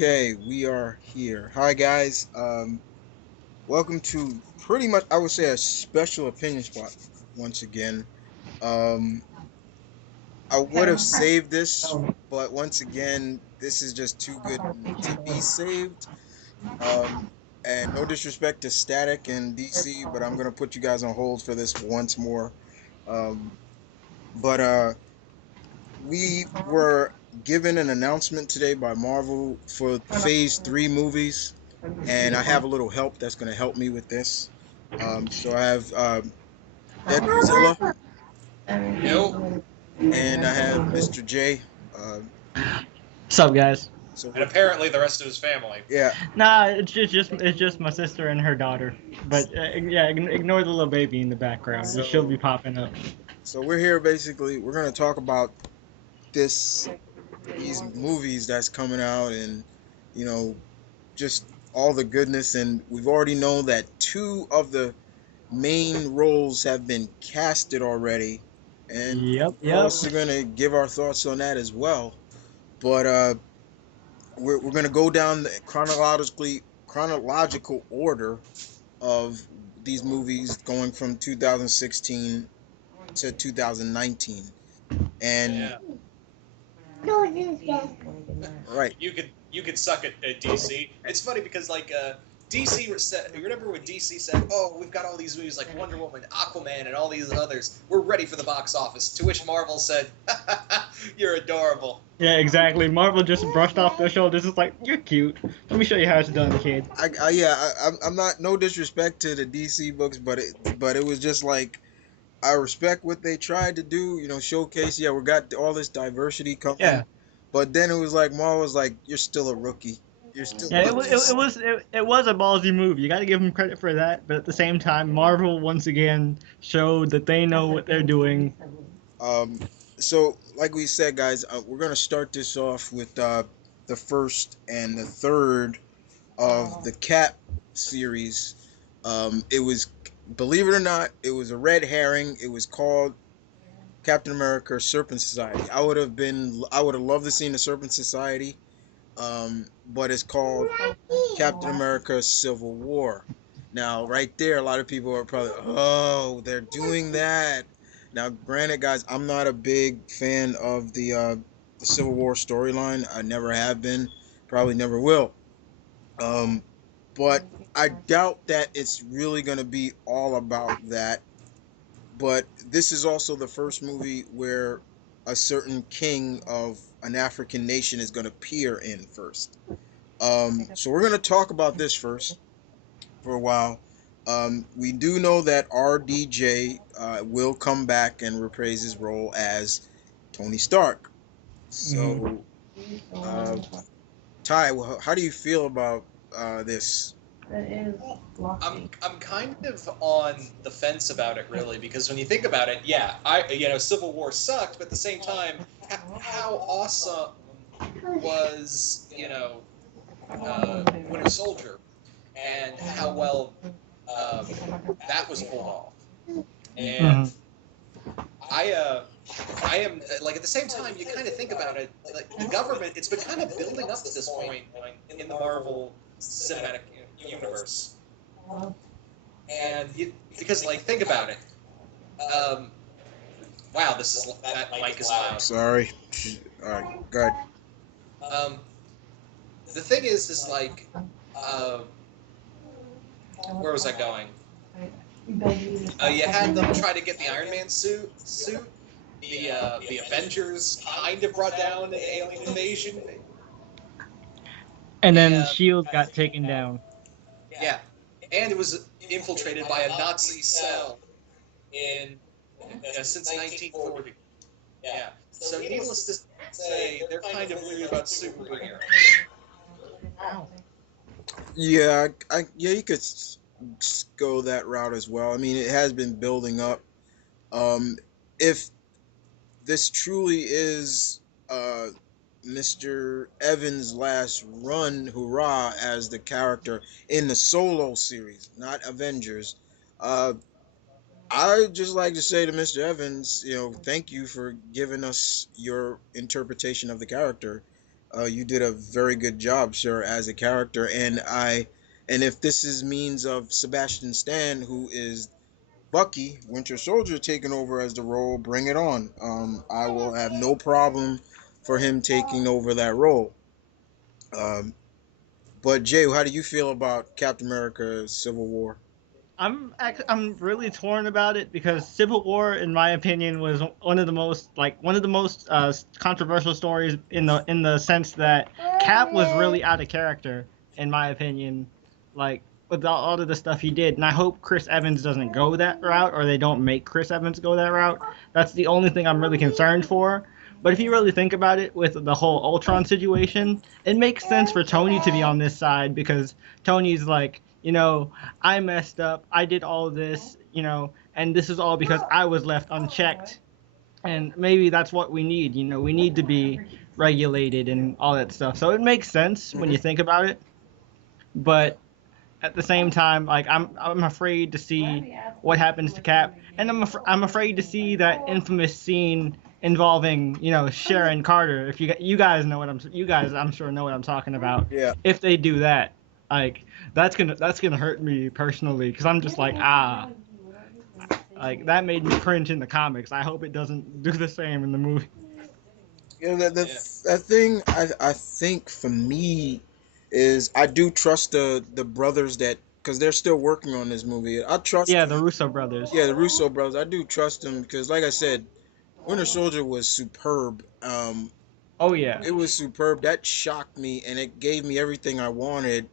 Okay, we are here. Hi guys. Welcome to pretty much I would say a special opinion spot once again. Um, I would have saved this, but once again, this is just too good to be saved. Um, and no disrespect to Static and DC, but I'm gonna put you guys on hold for this once more. Um, but we were given an announcement today by Marvel for Phase 3 movies, and I have a little help that's going to help me with this. So I have Deadpoolzilla, Yo, and I have Mr. J. Uh, What's up, guys? so and we're apparently the rest of his family. yeah. Nah, it's just my sister and her daughter. But yeah, ignore the little baby in the background. She'll So be popping up. so we're here basically. We're going to talk about this these movies that's coming out, and you know just all the goodness. And we've already known that two of the main roles have been casted already, and Yep, we're yep. also gonna give our thoughts on that as well. But we're gonna go down the chronological order of these movies, going from 2016 to 2019, and Yeah, right. you could suck at DC. It's funny because DC said. You remember when DC said, "Oh, we've got all these movies like Wonder Woman, Aquaman, and all these others. We're ready for the box office." To which Marvel said, "You're adorable." Yeah, exactly. Marvel just brushed off their shoulders. It's like, you're cute. Let me show you how it's done, kid. I'm not, no disrespect to the DC books, but it was just like, I respect what they tried to do, showcase. Yeah, we got all this diversity coming, Yeah. but then it was like Maul was like, "You're still a rookie. You're still Yeah, just." it was a ballsy move. You got to give them credit for that. But at the same time, Marvel once again showed that they know what they're doing. Um, so like we said, guys, we're gonna start this off with the first and the third of the Cap series. It was, believe it or not, it was a red herring. It was called Captain America Serpent Society. I would have loved to see the Serpent Society, but it's called Captain America Civil War. Now, right there, a lot of people are probably, oh, they're doing that. Now, granted, guys, I'm not a big fan of the Civil War storyline. I never have been, probably never will. Um, but I doubt that it's really going to be all about that. But this is also the first movie where a certain king of an African nation is going to appear in first. So we're going to talk about this first for a while. We do know that RDJ will come back and reprise his role as Tony Stark. Hmm. So, uh, Ty, how do you feel about this? I'm kind of on the fence about it really because when you think about it, yeah, Civil War sucked, but at the same time, how awesome was Winter Soldier and how well um, that was pulled off. And Hmm. I I am like at the same time you kind of think about it like the government it's been kind of building up to this point in the Marvel cinematic universe and because like think about it um, wow this is that mic is loud Sorry. All right, go ahead. um, the thing is like uh, where was I going you had them try to get the Iron Man suit the Avengers kind of brought down an alien invasion And then and Shield got taken down. yeah, and it was infiltrated by a Nazi cell in since 1940. Yeah, so needless to say, they're kind of weird about superheroes. Yeah, yeah, you could go that route as well. I mean, it has been building up. Um, if this truly is Mr. Evans' last run, hurrah, as the character in the Solo series, not Avengers, uh, I'd just like to say to Mr. Evans, thank you for giving us your interpretation of the character. You did a very good job, sir, as a character, and if this is means of Sebastian Stan, who is Bucky, Winter Soldier, taking over as the role, bring it on. I will have no problem for him taking over that role. Um, but Jay, how do you feel about Captain America: Civil War? I'm really torn about it because Civil War, in my opinion, was one of the most controversial stories in the sense that Cap was really out of character, in my opinion, like with all of the stuff he did. And I hope Chris Evans doesn't go that route, or they don't make Chris Evans go that route. That's the only thing I'm really concerned for. But if you really think about it, with the whole Ultron situation, it makes sense for Tony to be on this side because Tony's like, I messed up. I did all this, and this is all because I was left unchecked. And maybe that's what we need. We need to be regulated and all that stuff. So it makes sense when Hmm. you think about it. But at the same time, like I'm afraid to see what happens to Cap, and I'm afraid to see that infamous scene involving Sharon Carter. If you guys know what you guys I'm sure know what I'm talking about. Yeah, If they do that, like that's gonna hurt me personally because I'm just like like that made me cringe in the comics. I hope it doesn't do the same in the movie. yeah. The, the Yeah. that thing I think for me is I do trust the brothers that because they're still working on this movie. I trust Yeah, the them. Russo brothers. Yeah, the Russo brothers. I do trust them because, like I said, Winter Soldier was superb. Oh yeah. It was superb. That shocked me, and it gave me everything I wanted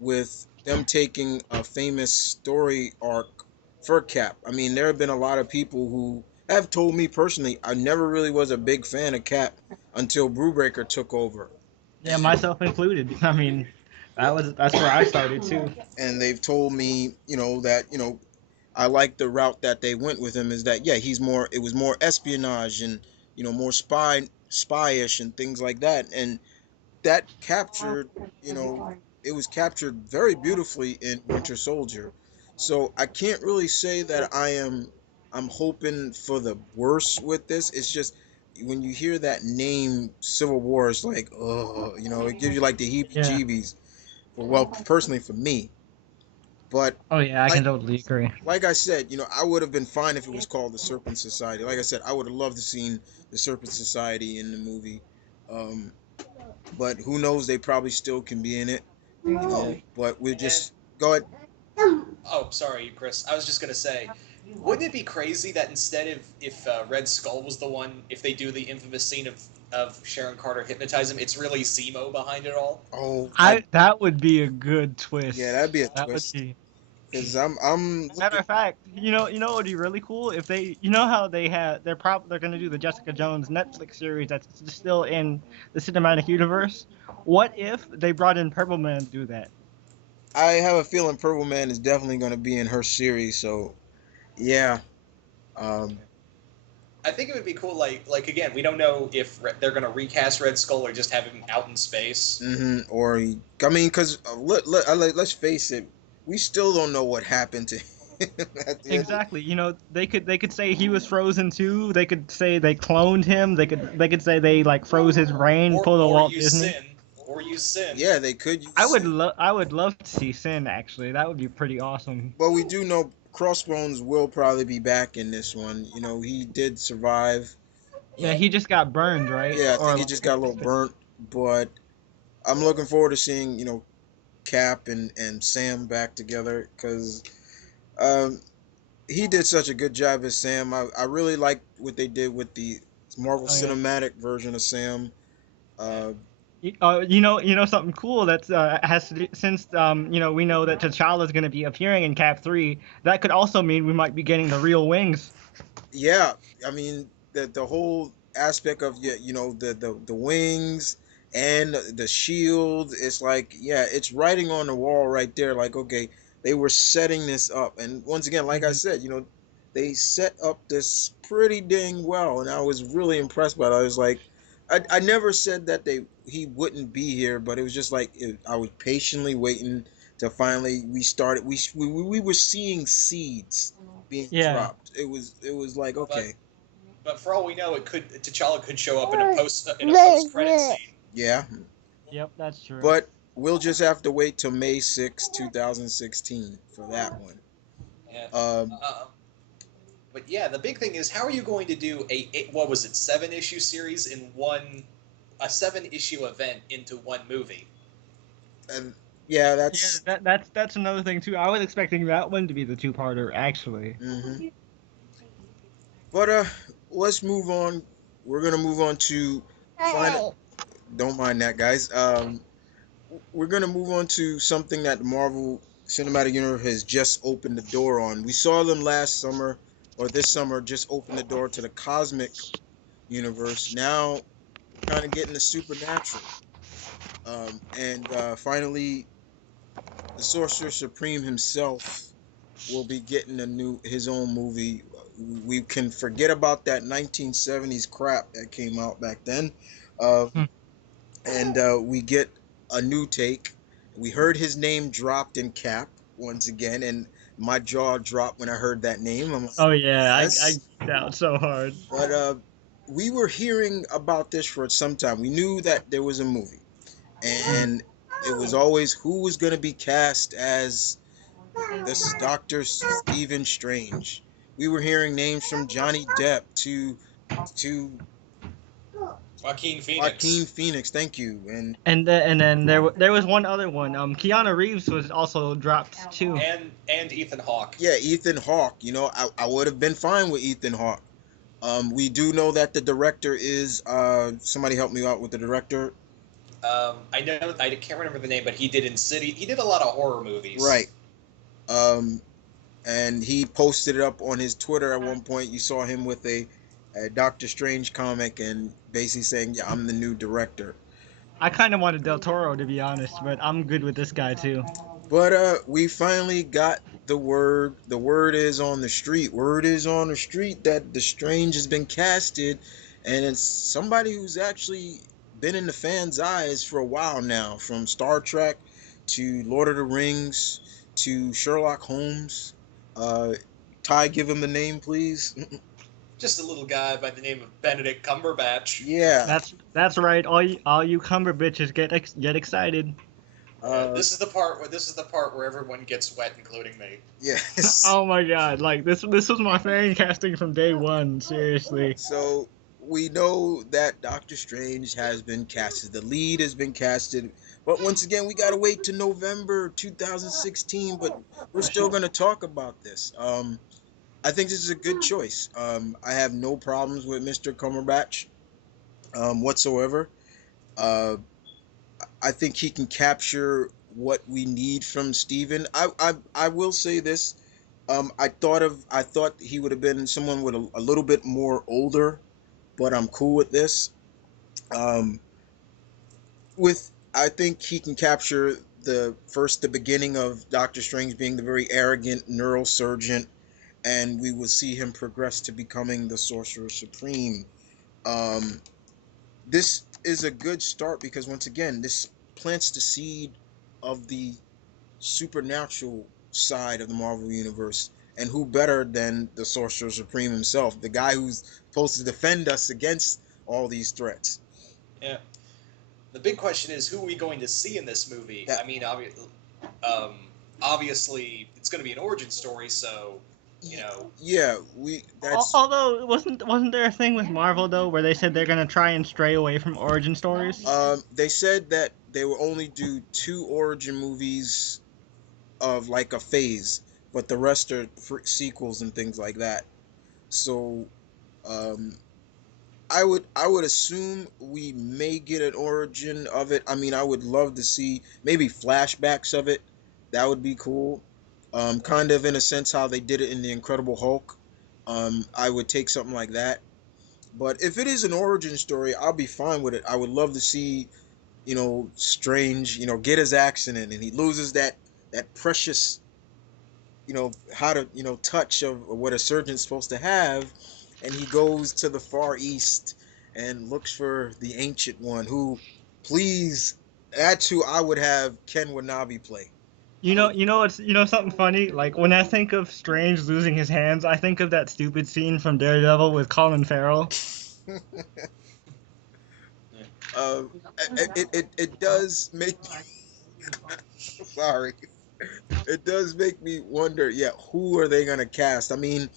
with them taking a famous story arc for Cap. I mean, there have been a lot of people who have told me personally I never really was a big fan of Cap until Brubaker took over, Yeah, myself included. I mean, that's where I started too. and they've told me, that I like the route that they went with him. Is that yeah, he's more. It was more espionage and more spyish and things like that, and that captured, you know, it was captured very beautifully in Winter Soldier. So I can't really say that I'm hoping for the worst with this. It's just when you hear that name Civil War, it's like, oh, it gives you like the Yeah. heebie-jeebies. Well, personally for me, but Oh yeah, I like can totally agree. like I said, I would have been fine if it was called the Serpent Society. Like I said, I would have loved to seen the Serpent Society in the movie. Um, but who knows? They probably still can be in it, Yeah. But we're And just go ahead. oh, sorry, Chris. I was just gonna say, wouldn't it be crazy that instead of if Red Skull was the one, if they do the infamous scene of Sharon Carter hypnotize him, it's really Zemo behind it all? Oh, That would be a good yeah, twist. that'd be a That would twist be. because I'm Matter looking. of fact, what would be really cool if how they're gonna do the Jessica Jones Netflix series that's still in the cinematic universe. What if they brought in Purple Man to do that? I have a feeling Purple Man is definitely going to be in her series. So yeah, um, I think it would be cool. Like again, we don't know if they're gonna recast Red Skull or just have him out in space. or I mean, because let's face it, we still don't know what happened to him at the end. Exactly. They could say he was frozen too. They could say they cloned him. They could say they like froze his brain, Or pulled a or Walt use Disney. Sin, or use Sin. Yeah, they could use Sin, I would love to see Sin actually. That would be pretty awesome. but we do know Crossbones will probably be back in this one. He did survive. Yeah, he just got burned, right? Yeah, I Or think he like just got a little burnt, but I'm looking forward to seeing Cap and Sam back together because um, he did such a good job as Sam. I really liked what they did with the Marvel oh yeah. Cinematic version of Sam. Yeah. Uh, Something cool that's has to do, since we know that T'Challa is going to be appearing in Cap 3. That could also mean we might be getting the real wings. yeah, I mean the whole aspect of yeah, the wings and the shield. It's like yeah, it's writing on the wall right there. Like okay, they were setting this up, and once again, like I Hmm. said, they set up this pretty dang well, and I was really impressed by it. I was like, I never said that he wouldn't be here, but it was just like I was patiently waiting to finally we were seeing seeds being Yeah. dropped. It was like But okay, but for all we know, it could T'Challa could show up in a post credit scene. Yeah, Yep, that's true. but we'll just have to wait till May 6, 2016 for that one. Yeah. Um, But yeah, the big thing is, how are you going to do what was it, 7-issue series in a 7-issue event into one movie? and yeah, Yeah, that's. that's another thing too. I was expecting that one to be the two-parter, actually. Hmm. But let's move on. We're gonna move on to final. Don't mind that, guys. We're gonna move on to something that the Marvel Cinematic Universe has just opened the door on. We saw them last summer or this summer just open the door to the cosmic universe. Now we're kind of getting the supernatural. And finally, the Sorcerer Supreme himself will be getting his own movie. We can forget about that 1970s crap that came out back then, Hmm. and we get a new take. We heard his name dropped in Cap once again, and my jaw dropped when I heard that name. I'm like, Oh yeah, I yes, geeked out so hard. but we were hearing about this for some time. We knew that there was a movie, Hmm. and it was always who was going to be cast as this Doctor Stephen Strange. We were hearing names from Johnny Depp to Joaquin Joaquin Phoenix Phoenix. Thank you, and And then there was one other one. Keanu Reeves was also dropped too. and Ethan Hawke. yeah, Ethan Hawke. I would have been fine with Ethan Hawke. We do know that the director is somebody help me out with the director. I know I can't remember the name, but he did Insidious. He did a lot of horror movies. Right. Um, and he posted it up on his Twitter at one point. You saw him with a Doctor Strange comic and basically saying, "Yeah, I'm the new director." I kind of wanted Del Toro to be honest, but I'm good with this guy too. But we finally got the word. The word is on the street. Word is on the street that the Strange has been casted, and it's somebody who's actually been in the fans' eyes for a while now, from Star Trek to Lord of the Rings to Sherlock Holmes. Uh, Ty, give him the name, please. Just a little guy by the name of Benedict Cumberbatch. Yeah. That's right. All you cumber bitches get excited. Uh, This is the part where everyone gets wet, including me. yes. Oh my god, like this was my fan casting from day one. Seriously. So we know that Doctor Strange has been casted. The lead has been casted. But once again, we gotta wait to November 2016. But we're still gonna talk about this. I think this is a good choice. I have no problems with Mr. Cumberbatch whatsoever. Uh, I think he can capture what we need from Steven. I will say this. I thought he would have been someone with a little bit more older, but I'm cool with this. Um, with I think he can capture the beginning of Doctor Strange being the very arrogant neurosurgeon, and we will see him progress to becoming the Sorcerer Supreme. Um, this is a good start because once again, this plants the seed of the supernatural side of the Marvel universe. And who better than the Sorcerer Supreme himself, the guy who's supposed to defend us against all these threats? Yeah. The big question is, who are we going to see in this movie? That I mean, um, obviously, it's going to be an origin story, so you know. yeah, we that's Although wasn't there a thing with Marvel though where they said they're gonna try and stray away from origin stories? they said that they will only do two origin movies of like a phase, but the rest are sequels and things like that. So um I would assume we may get an origin of it. I mean, I would love to see maybe flashbacks of it. That would be cool. Kind of in a sense how they did it in the Incredible Hulk. I would take something like that. But if it is an origin story, I'll be fine with it. I would love to see, Strange, get his accident and he loses that precious, how to, touch of what a surgeon's supposed to have, and he goes to the Far East and looks for the Ancient One, who, please, that's who I would have Ken Watanabe play. I would. You know something funny? Like when I think of Strange losing his hands, I think of that stupid scene from Daredevil with Colin Farrell. Um, it does make sorry, it does make me wonder. Yeah, who are they gonna cast? I mean,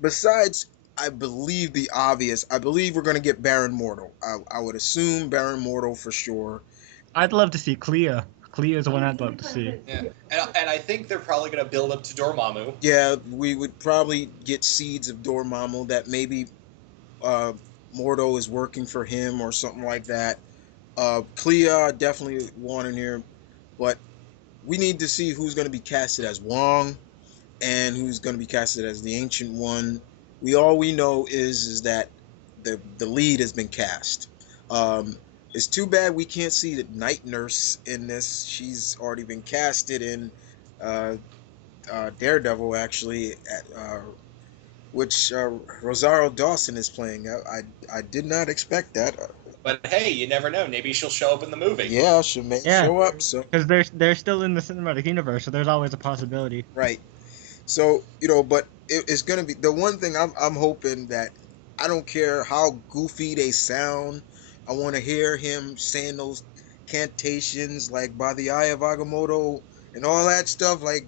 besides, I believe the obvious. I believe we're gonna get Baron Mortal. I would assume Baron Mortal for sure. I'd love to see Clea. Clea is the one I'd love to see. Yeah, and I think they're probably going to build up to Dormammu. Yeah, we would probably get seeds of Dormammu that maybe uh, Mordo is working for him or something like that. Clea, I definitely want in here, but we need to see who's going to be casted as Wong and who's going to be casted as the Ancient One. All we know is that the lead has been cast. Um, it's too bad we can't see the Night Nurse in this. She's already been casted in uh, Daredevil, actually, which Rosario Dawson is playing. I did not expect that. But hey, you never know. Maybe she'll show up in the movie. Yeah, she may Yeah, show up. So because they're still in the cinematic universe, so there's always a possibility. right. So but it's gonna be the one thing I'm hoping that I don't care how goofy they sound. I want to hear him saying those cantations like by the eye of Agamotto and all that stuff. Like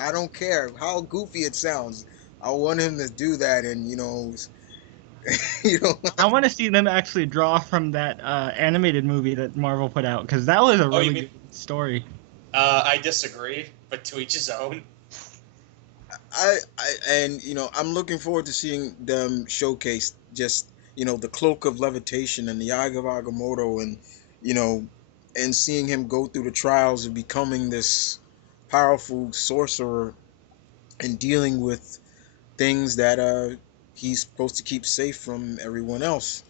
I don't care how goofy it sounds. I want him to do that, and you know, I want to see them actually draw from that animated movie that Marvel put out, because that was a Oh, you really mean? good story. I disagree, but to each his own. and I'm looking forward to seeing them showcase just the cloak of levitation and the eye of Agamotto, and you know and seeing him go through the trials of becoming this powerful sorcerer and dealing with things that he's supposed to keep safe from everyone else.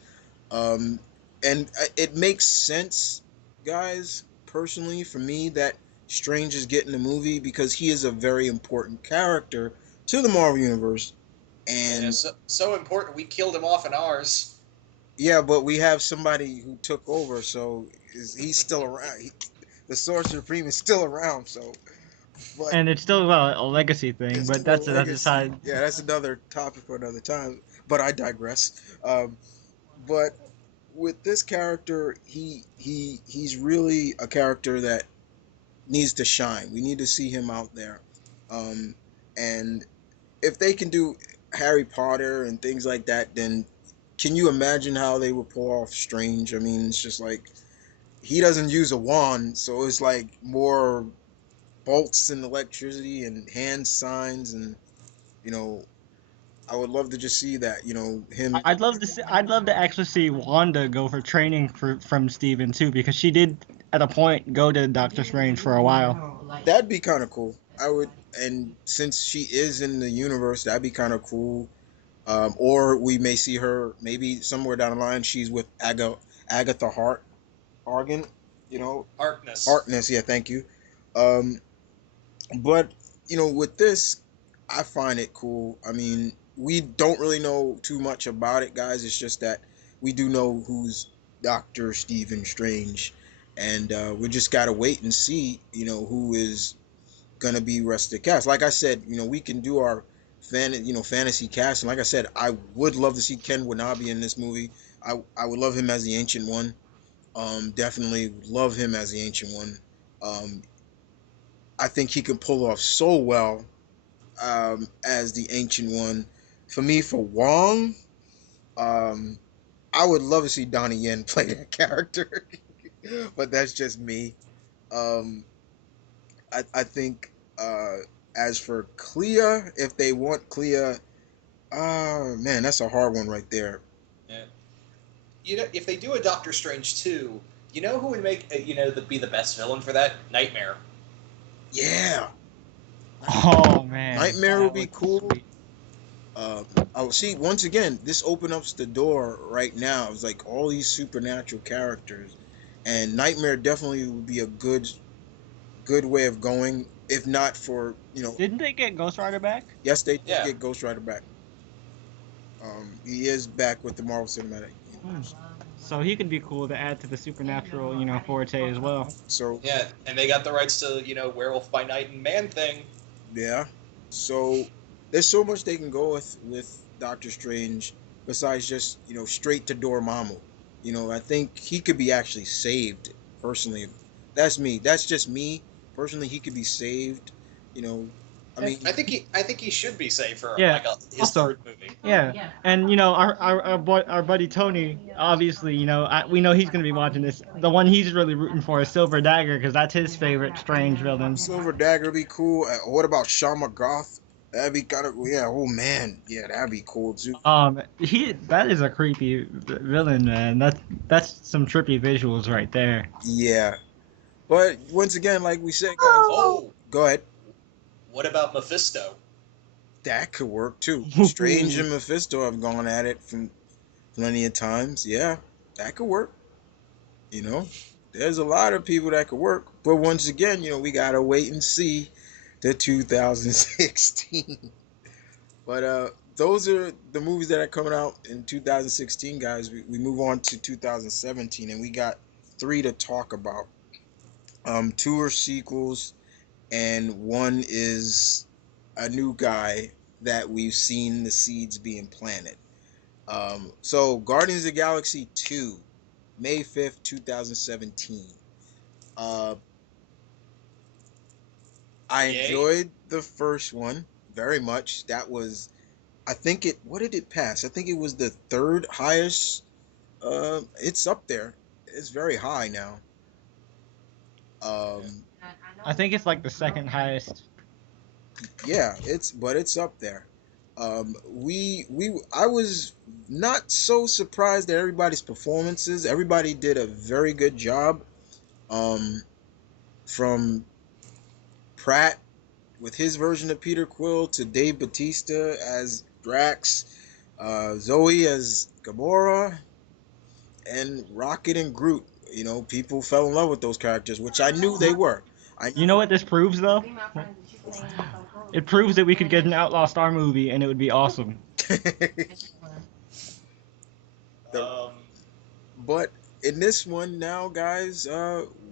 um and it makes sense, guys, personally for me, that Strange is getting the movie because he is a very important character to the Marvel universe. Yeah, And so important. We killed him off in ours. yeah, but we have somebody who took over, so he's still around. The Sorcerer Supreme is still around, so but And it's still, well, a legacy thing, it's but still a that's a legacy. side. Yeah, that's another topic for another time. But I digress. But with this character, he's really a character that needs to shine. We need to see him out there. Um, and if they can do Harry Potter and things like that, then can you imagine how they would pull off Strange? I mean, it's just like he doesn't use a wand, so it's like more bolts and electricity and hand signs, and you know, I would love to just see that. Him. I'd love to actually see Wanda go for training from Steven too, because she did at a point go to Doctor Strange for a while. That'd be kind of cool. I would, and since she is in the universe, that'd be kind of cool. Or we may see her maybe somewhere down the line. She's with Agatha Argan, Harkness. Harkness. Yeah, thank you. Um, but with this, I find it cool. I mean, we don't really know too much about it, guys. It's just that we do know who's Doctor Stephen Strange, and we just gotta wait and see. Who is gonna be rest of the cast. Like I said, we can do our fantasy cast, and like I said, I would love to see Ken Watanabe in this movie. I would love him as the Ancient One. Definitely love him as the Ancient One. Um, I think he can pull off so well as the Ancient One. For me, for Wong, um, I would love to see Donnie Yen play that character, but that's just me. Um, I think as for Clea, if they want Clea, man, that's a hard one right there. Yeah. If they do a Doctor Strange 2, you know who would make be the best villain for that? Nightmare. Yeah, Oh man, Nightmare would that be would cool. sweet. I'll see once again. This opens up the door right now. It's like all these supernatural characters, and Nightmare definitely would be a good way of going. If not for Didn't they get Ghost Rider back? yes, they did Yeah. get Ghost Rider back. He is back with the Marvel Cinematic Hmm. Universe. So he could be cool to add to the supernatural, forte as well. So Yeah, and they got the rights to Werewolf by Night and Man Thing. yeah, so there's so much they can go with Doctor Strange besides just straight to Dormammu. I think he could be actually saved. Personally, that's me. That's just me. Personally, he could be saved. You know, I Eh, mean, I think he should be saved for Yeah. like his Also, third movie. yeah, and our buddy Tony, obviously, we know he's gonna be watching this. The one he's really rooting for is Silver Dagger because that's his favorite strange villain. Silver Dagger be cool. What about Shama Goth? That'd be kind of yeah. Oh man, yeah, that'd be cool too. He that is a creepy villain, man. That's some trippy visuals right there. Yeah, but once again, like we said, guys, Oh, go ahead. what about Mephisto? That could work too. Strange and Mephisto have gone at it from plenty of times. Yeah, that could work. You know, there's a lot of people that could work. But once again, we gotta wait and see the 2016. But those are the movies that are coming out in 2016, guys. We move on to 2017, and we got three to talk about. Two are sequels, and one is a new guy that we've seen the seeds being planted. So Guardians of the Galaxy 2, May 5th, 2017. Uh, I Yay! enjoyed the first one very much. That was, I think what did it pass? I think it was the third highest. It's up there. It's very high now. Um, I think it's like the second highest. yeah, but it's up there. I was not so surprised at everybody's performances. Everybody did a very good job. Um, from Pratt with his version of Peter Quill to Dave Batista as Drax, Zoe as Gamora, and Rocket and Groot. People fell in love with those characters, which I knew they were. I You know what this proves, though? It proves that we could get an Outlaw Star movie and it would be awesome. the, Um, but in this one now, guys,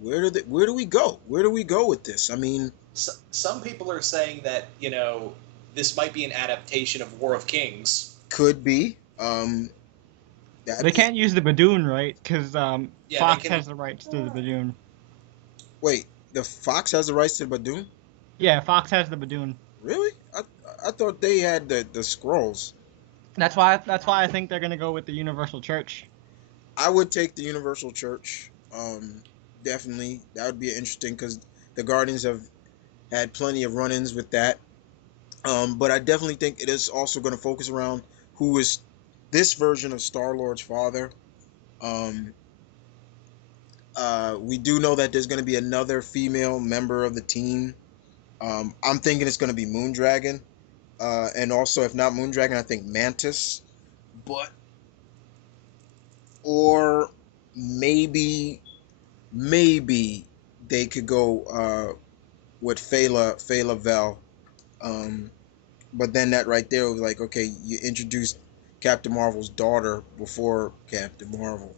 where do we go? Where do we go with this? I mean, some people are saying that this might be an adaptation of War of Kings. could be. They That'd be can't use the Badoon, right? Because Yeah, they Fox can. has the rights to the Badoon. wait. The Fox has the rights to Badoon. Yeah, Fox has the Badoon. Really? I thought they had the scrolls. That's why I think they're gonna go with the Universal Church. I would take the Universal Church. Definitely, that would be interesting because the Guardians have had plenty of run-ins with that. But I definitely think it is also going to focus around who is this version of Star Lord's father. Um, we do know that there's going to be another female member of the team. I'm thinking it's going to be Moondragon, and also if not Moondragon, I think Mantis. But or maybe they could go with Fela Vel. Um, but then that right there was like, okay, you introduced Captain Marvel's daughter before Captain Marvel.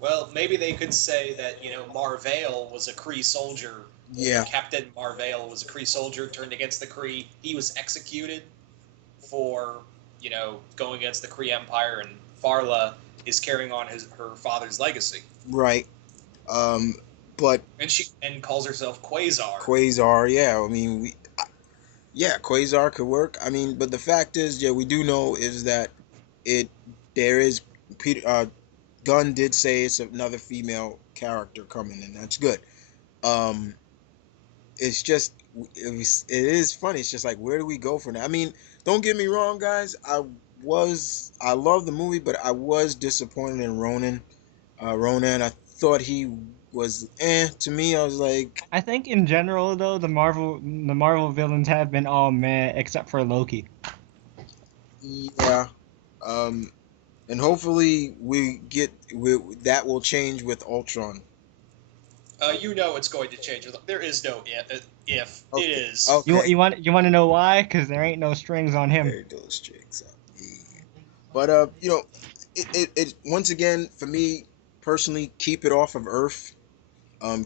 Well, maybe they could say that Marvel was a Kree soldier. Yeah, Captain Marvel was a Kree soldier turned against the Kree. He was executed for going against the Kree Empire, and Farla is carrying on her father's legacy. right. Um, but And she calls herself Quasar. Quasar, yeah. I mean, yeah, Quasar could work. I mean, but the fact is, yeah, we do know is that it there is Peter. Gunn did say it's another female character coming, and that's good. Um, it's just it is funny. It's just like where do we go from that? I mean, don't get me wrong, guys. I love the movie, but I was disappointed in Ronan. Ronan, I thought he was to me. I was like, I think in general, though, the Marvel villains have been all meh except for Loki. yeah. Um, and hopefully that will change with Ultron. It's going to change. There is no if. It Okay. is. You Okay. want to know why? Because there ain't no strings on him. Very those tricks up. Yeah. But it once again for me personally, keep it off of Earth.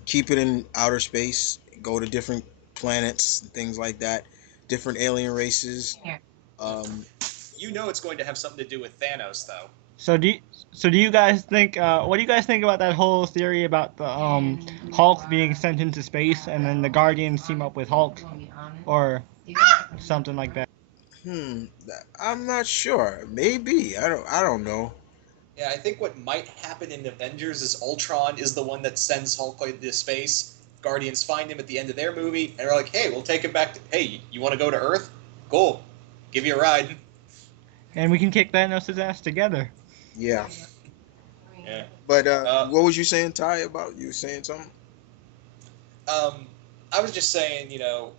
Keep it in outer space. Go to different planets and things like that. Different alien races. Um, It's going to have something to do with Thanos, though. So do you, so do you guys think? What do you guys think about that whole theory about the Hulk being sent into space and then the Guardians team up with Hulk, or something like that? Hmm. I'm not sure. Maybe. I don't know. Yeah, I think what might happen in Avengers is Ultron is the one that sends Hulk into space. Guardians find him at the end of their movie and are like, "Hey, we'll take him back to. Hey, you want to go to Earth? Cool, give you a ride." And we can kick Thanos' ass together. Yeah. Yeah. But Uh, what was you saying, Ty? About you saying something? um, I was just saying,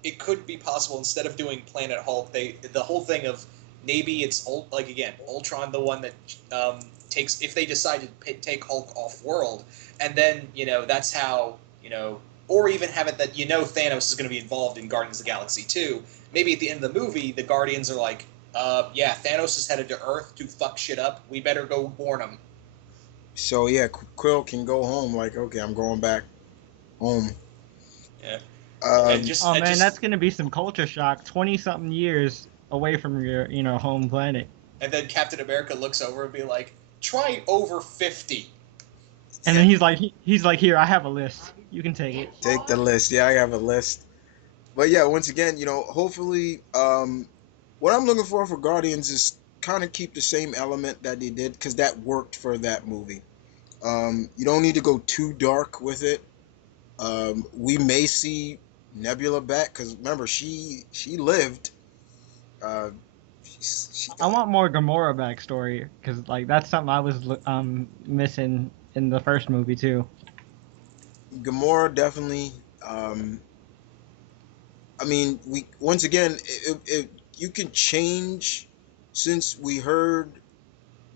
it could be possible instead of doing Planet Hulk, the whole thing of maybe it's like again Ultron the one that takes if they decide to take Hulk off world, and then that's how or even have it that Thanos is going to be involved in Guardians of the Galaxy 2. Maybe at the end of the movie, the Guardians are like, yeah, Thanos is headed to Earth to fuck shit up. We better go warn him. So yeah, Quill can go home. Like, okay, I'm going back home. Yeah, and Um, just Oh and man, just that's gonna be some culture shock. 20 something years away from your home planet, and then Captain America looks over and be like, try over 50. and then he's like, here, I have a list. You can take it. take the list. Yeah, I have a list. But yeah, once again, hopefully, what I'm looking for Guardians is kind of keep the same element that they did because that worked for that movie. You don't need to go too dark with it. We may see Nebula back because remember she lived. Uh, she I want more Gamora backstory because like that's something I was missing in the first movie too. Gamora definitely. I mean, we once again, you can change since we heard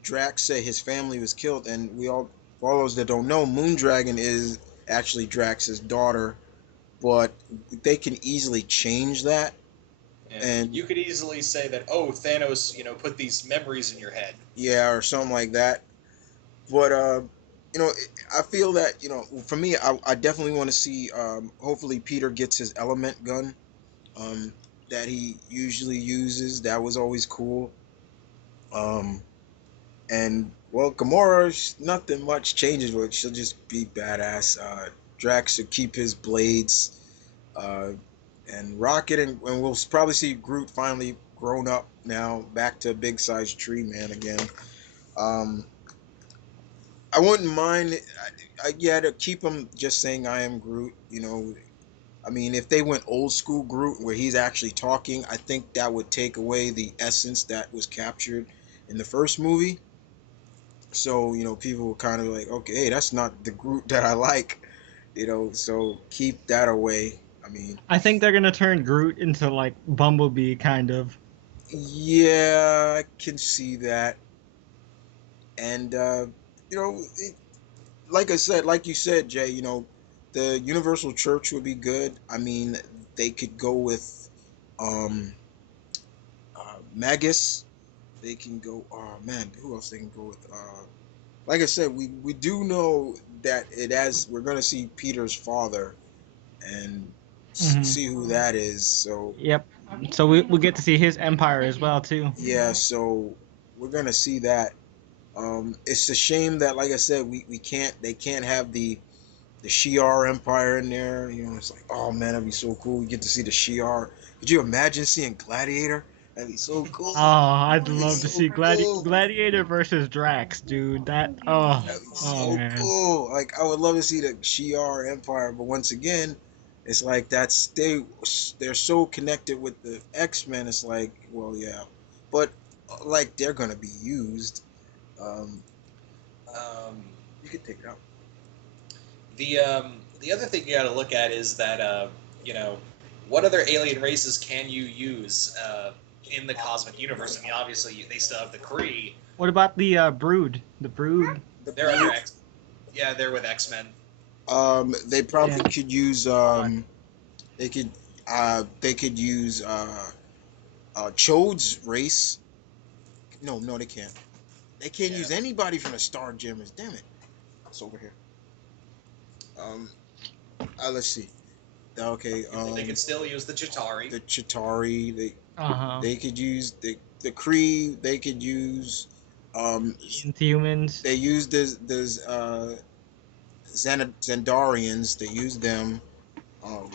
Drax say his family was killed, and we all, for all those that don't know, Moondragon is actually Drax's daughter, but they can easily change that. Yeah. And You could easily say that, oh, Thanos, put these memories in your head. yeah, or something like that. But you know, I feel that for me, I definitely want to see. Hopefully, Peter gets his element gun um, that he usually uses. That was always cool. Um, and well, Gamora's nothing much changes with. She'll just be badass. Drax should keep his blades. Uh, and Rocket and we'll probably see Groot finally grown up now, back to big size tree man again. Um, I wouldn't mind, yeah, to keep him just saying I am Groot. I mean, if they went old school Groot where he's actually talking, I think that would take away the essence that was captured in the first movie. So people were kind of like, okay, hey, that's not the Groot that I like. So keep that away. I mean, I think they're gonna turn Groot into like Bumblebee kind of. yeah, I can see that. And you know, like I said, like you said, Jay, the Universal Church would be good. I mean, they could go with um, Magus. They can go. Oh man, who else they can go with? Like I said, we do know that we're gonna see Peter's father and Hmm. see who that is. So Yep. So we get to see his empire as well too. yeah, so we're gonna see that. It's a shame that, like I said, we can't. They can't have the Shi'ar Empire in there. It's like, oh man, that'd be so cool. We get to see the Shi'ar. Could you imagine seeing Gladiator? That'd be so cool. Oh, I'd That'd be love to so see cool. Gladiator versus Drax, dude. That'd be Oh so man. cool. Like, I would love to see the Shi'ar Empire, but once again, it's like they're so connected with the X-Men. It's like, well, yeah, but like they're gonna be used. Um, Um, you could take it out. the other thing you got to look at is that you know what other alien races can you use in the cosmic universe? I mean, obviously they still have the Kree. What about the Brood? The Brood. The They're under Brood. X. Yeah, they're with X Men. They Yeah. probably could use. They could. They could use. Chode's race. No, no, they can't. They can't Yeah, use anybody from the Star Jammers. Damn it! It's over here. Um. Let's see. Okay. they could still use the Chitauri. The Chitari. Uh huh. They could use the Kree. They could use. Um, Humans. they use this Zendarians. They use them. Um,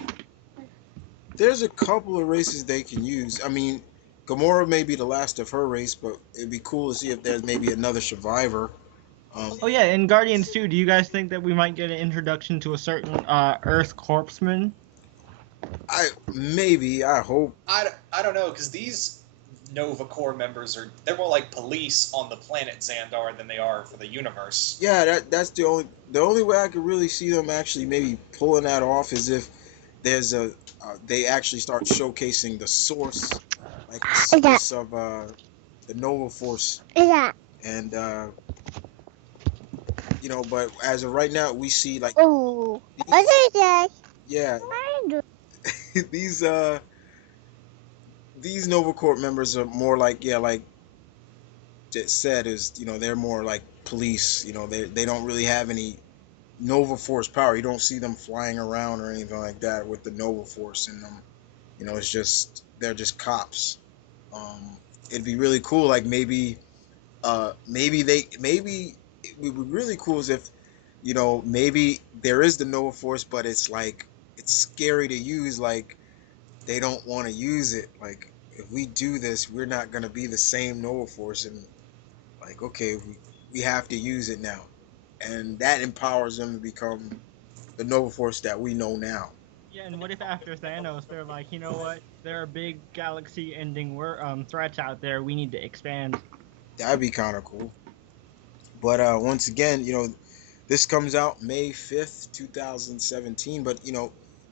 there's a couple of races they can use. I mean, Gamora may be the last of her race, but it'd be cool to see if there's maybe another survivor. Oh yeah, in Guardians 2, do you guys think that we might get an introduction to a certain Earth Corpsman? I hope. I don't know, because these Nova Corps members they're more like police on the planet Xandar than they are for the universe. Yeah, that's the only way I could really see them actually maybe pulling that off is if there's a they actually start showcasing the source, like the source of the Nova Force, and but as of right now, we see like these, yeah, these uh these Nova Corps members are more like, yeah, like it said, is they're more like police. They don't really have any Nova Force power. You don't see them flying around or anything like that with the Nova Force in them. It's just they're just cops. It'd be really cool, like maybe it would be really cool is if maybe there is the Nova Force, but it's like it's scary to use. Like they don't want to use it. Like if we do this, we're not gonna be the same Nova Force, and like okay, we have to use it now, and that empowers them to become the Nova Force that we know now. Yeah, and what if after Thanos, they're like, you know what? There are big galaxy-ending threats out there. We need to expand. That'd be kind of cool. But once again, this comes out May 5th, 2017. But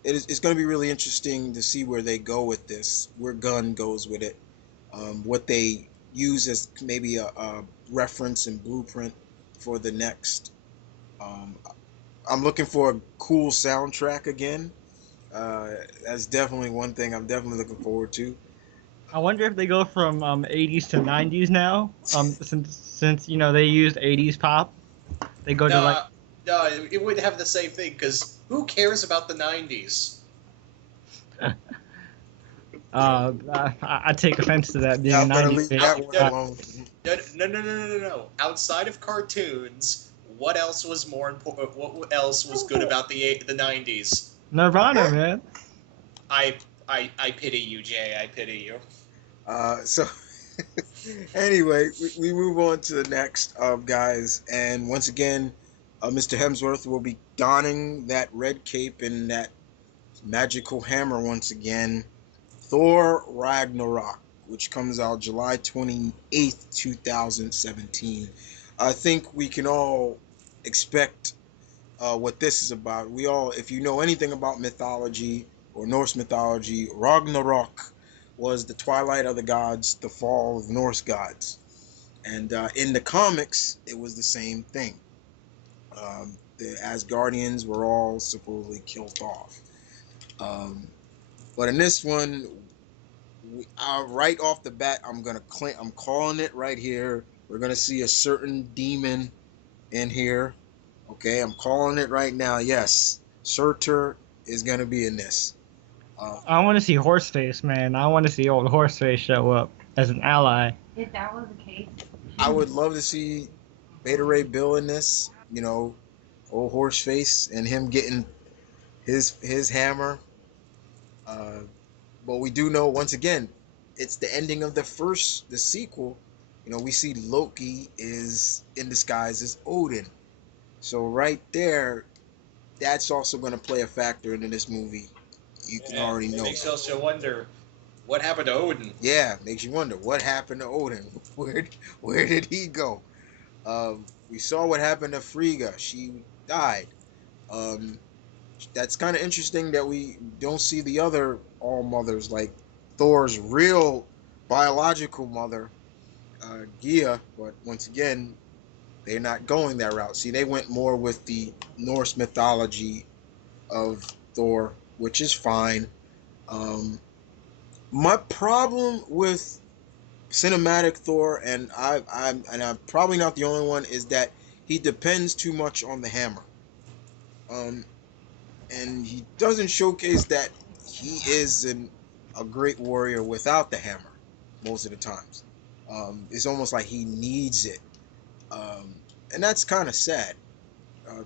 it's going to be really interesting to see where they go with this, where Gunn goes with it, what they use as maybe a reference and blueprint for the next. Um, I'm looking for a cool soundtrack again. That's definitely one thing I'm definitely looking forward to. I wonder if they go from 80s to 90s now. Since they used 80s pop, they go to like No, no, it would have the same thing, because who cares about the 90s? I take offense to that being Yeah, a I'm gonna 90s leave baby. that one alone. No. Outside of cartoons, what else was more important? What else was good about the 90s? Nirvana, man. I I pity you, Jay. I pity you. So anyway, we move on to the next, guys, and once again, Mr. Hemsworth will be donning that red cape and that magical hammer once again. Thor Ragnarok, which comes out July 28th, 2017. I think we can all expect what this is about. If you know anything about mythology or Norse mythology, Ragnarok was the twilight of the gods, the fall of Norse gods. And in the comics, it was the same thing. The Asgardians were all supposedly killed off. Um, but in this one, right off the bat, I'm calling it right here. We're gonna see a certain demon in here. Okay, I'm calling it right now. Yes, Surtur is gonna be in this. Uh, I want to see Horseface, man. I want to see old Horseface show up as an ally. If that was the case, I would love to see Beta Ray Bill in this. Old Horseface and him getting his hammer. Uh, but we do know once again, it's the ending of the sequel. We see Loki is in disguise as Odin. So right there, that's also going to play a factor into this movie. You can Yeah, already it know makes that. us wonder what happened to Odin. Yeah, makes you wonder what happened to Odin. Where did he go? We saw what happened to Frigga. She died. Um, that's kind of interesting that we don't see the other all mothers, like Thor's real biological mother, Gia. But once again, they're not going that route. See, they went more with the Norse mythology of Thor, which is fine. Um, my problem with cinematic Thor, and I'm probably not the only one, is that he depends too much on the hammer. Um, and he doesn't showcase that he is a great warrior without the hammer most of the times. It's almost like he needs it. um, and that's kind of sad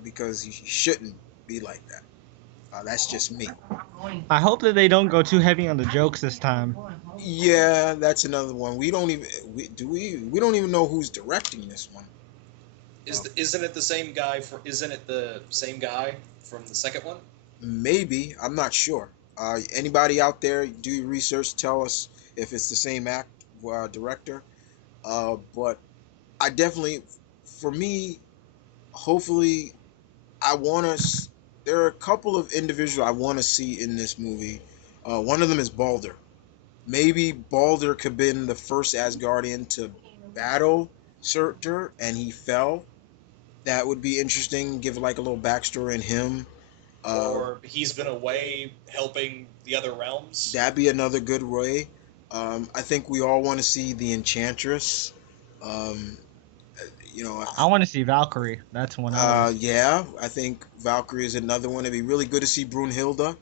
because he shouldn't be like that. That's just me. I hope that they don't go too heavy on the jokes this time. Yeah, that's another one. We don't even know who's directing this one. Isn't it the same guy from the second one? Maybe, I'm not sure. Anybody out there, do your research. Tell us if it's the same director. But I definitely, for me, hopefully, I want to. There are a couple of individuals I want to see in this movie. One of them is Balder. Maybe Balder could have been the first Asgardian to battle Surtur, and he fell. That would be interesting. Give like a little backstory in him. Uh, Or he's been away helping the other realms? that'd be another good way. I think we all want to see the Enchantress. Um, you know, I want to see Valkyrie. That's one of them. yeah, I think Valkyrie is another one. It'd be really good to see Brunhilde.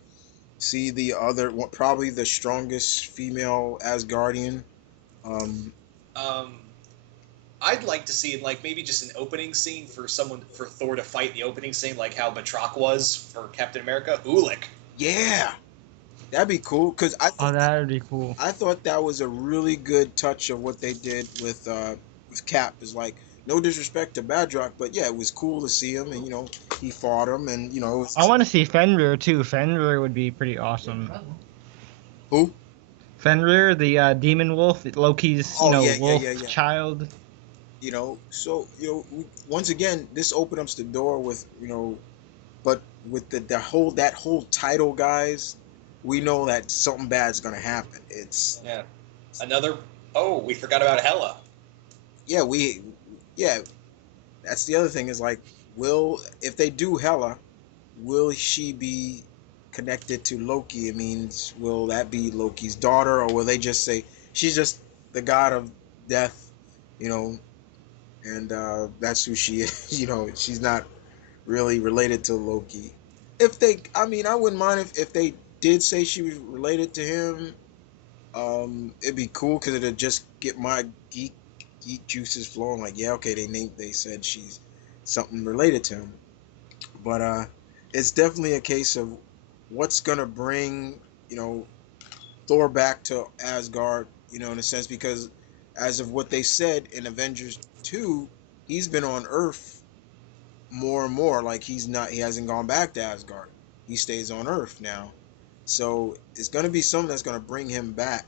See the other, probably the strongest female Asgardian. Um, Um, I'd like to see like maybe just an opening scene for Thor to fight in the opening scene, like how Batroc was for Captain America. Ulik. yeah, that'd be cool because Oh, that would be cool. I thought that was a really good touch of what they did with Cap. Is like no disrespect to Badrock, but yeah, it was cool to see him, and he fought him, and it was I want to see Fenrir too. Fenrir would be pretty awesome. who? Fenrir, the demon wolf, Loki's Oh yeah, yeah, wolf yeah, yeah. child. So once again, this opened up the door with but with that whole title, guys, we know that something bad's gonna happen. It's Yeah. Another. Oh, we forgot about Hela. yeah, yeah. That's the other thing is like, will if they do Hela, will she be connected to Loki? It means will that be Loki's daughter, or will they just say she's just the god of death, you know, and that's who she is. She's not really related to Loki. I mean, I wouldn't mind if they did say she was related to him. It'd be cool because it'd just get my geek juices flowing. Like, yeah, okay, they said she's something related to him, but it's definitely a case of what's gonna bring Thor back to Asgard. In a sense because as of what they said in Avengers 2, he's been on Earth more and more. Like he hasn't gone back to Asgard. He stays on Earth now. So it's gonna be something that's gonna bring him back.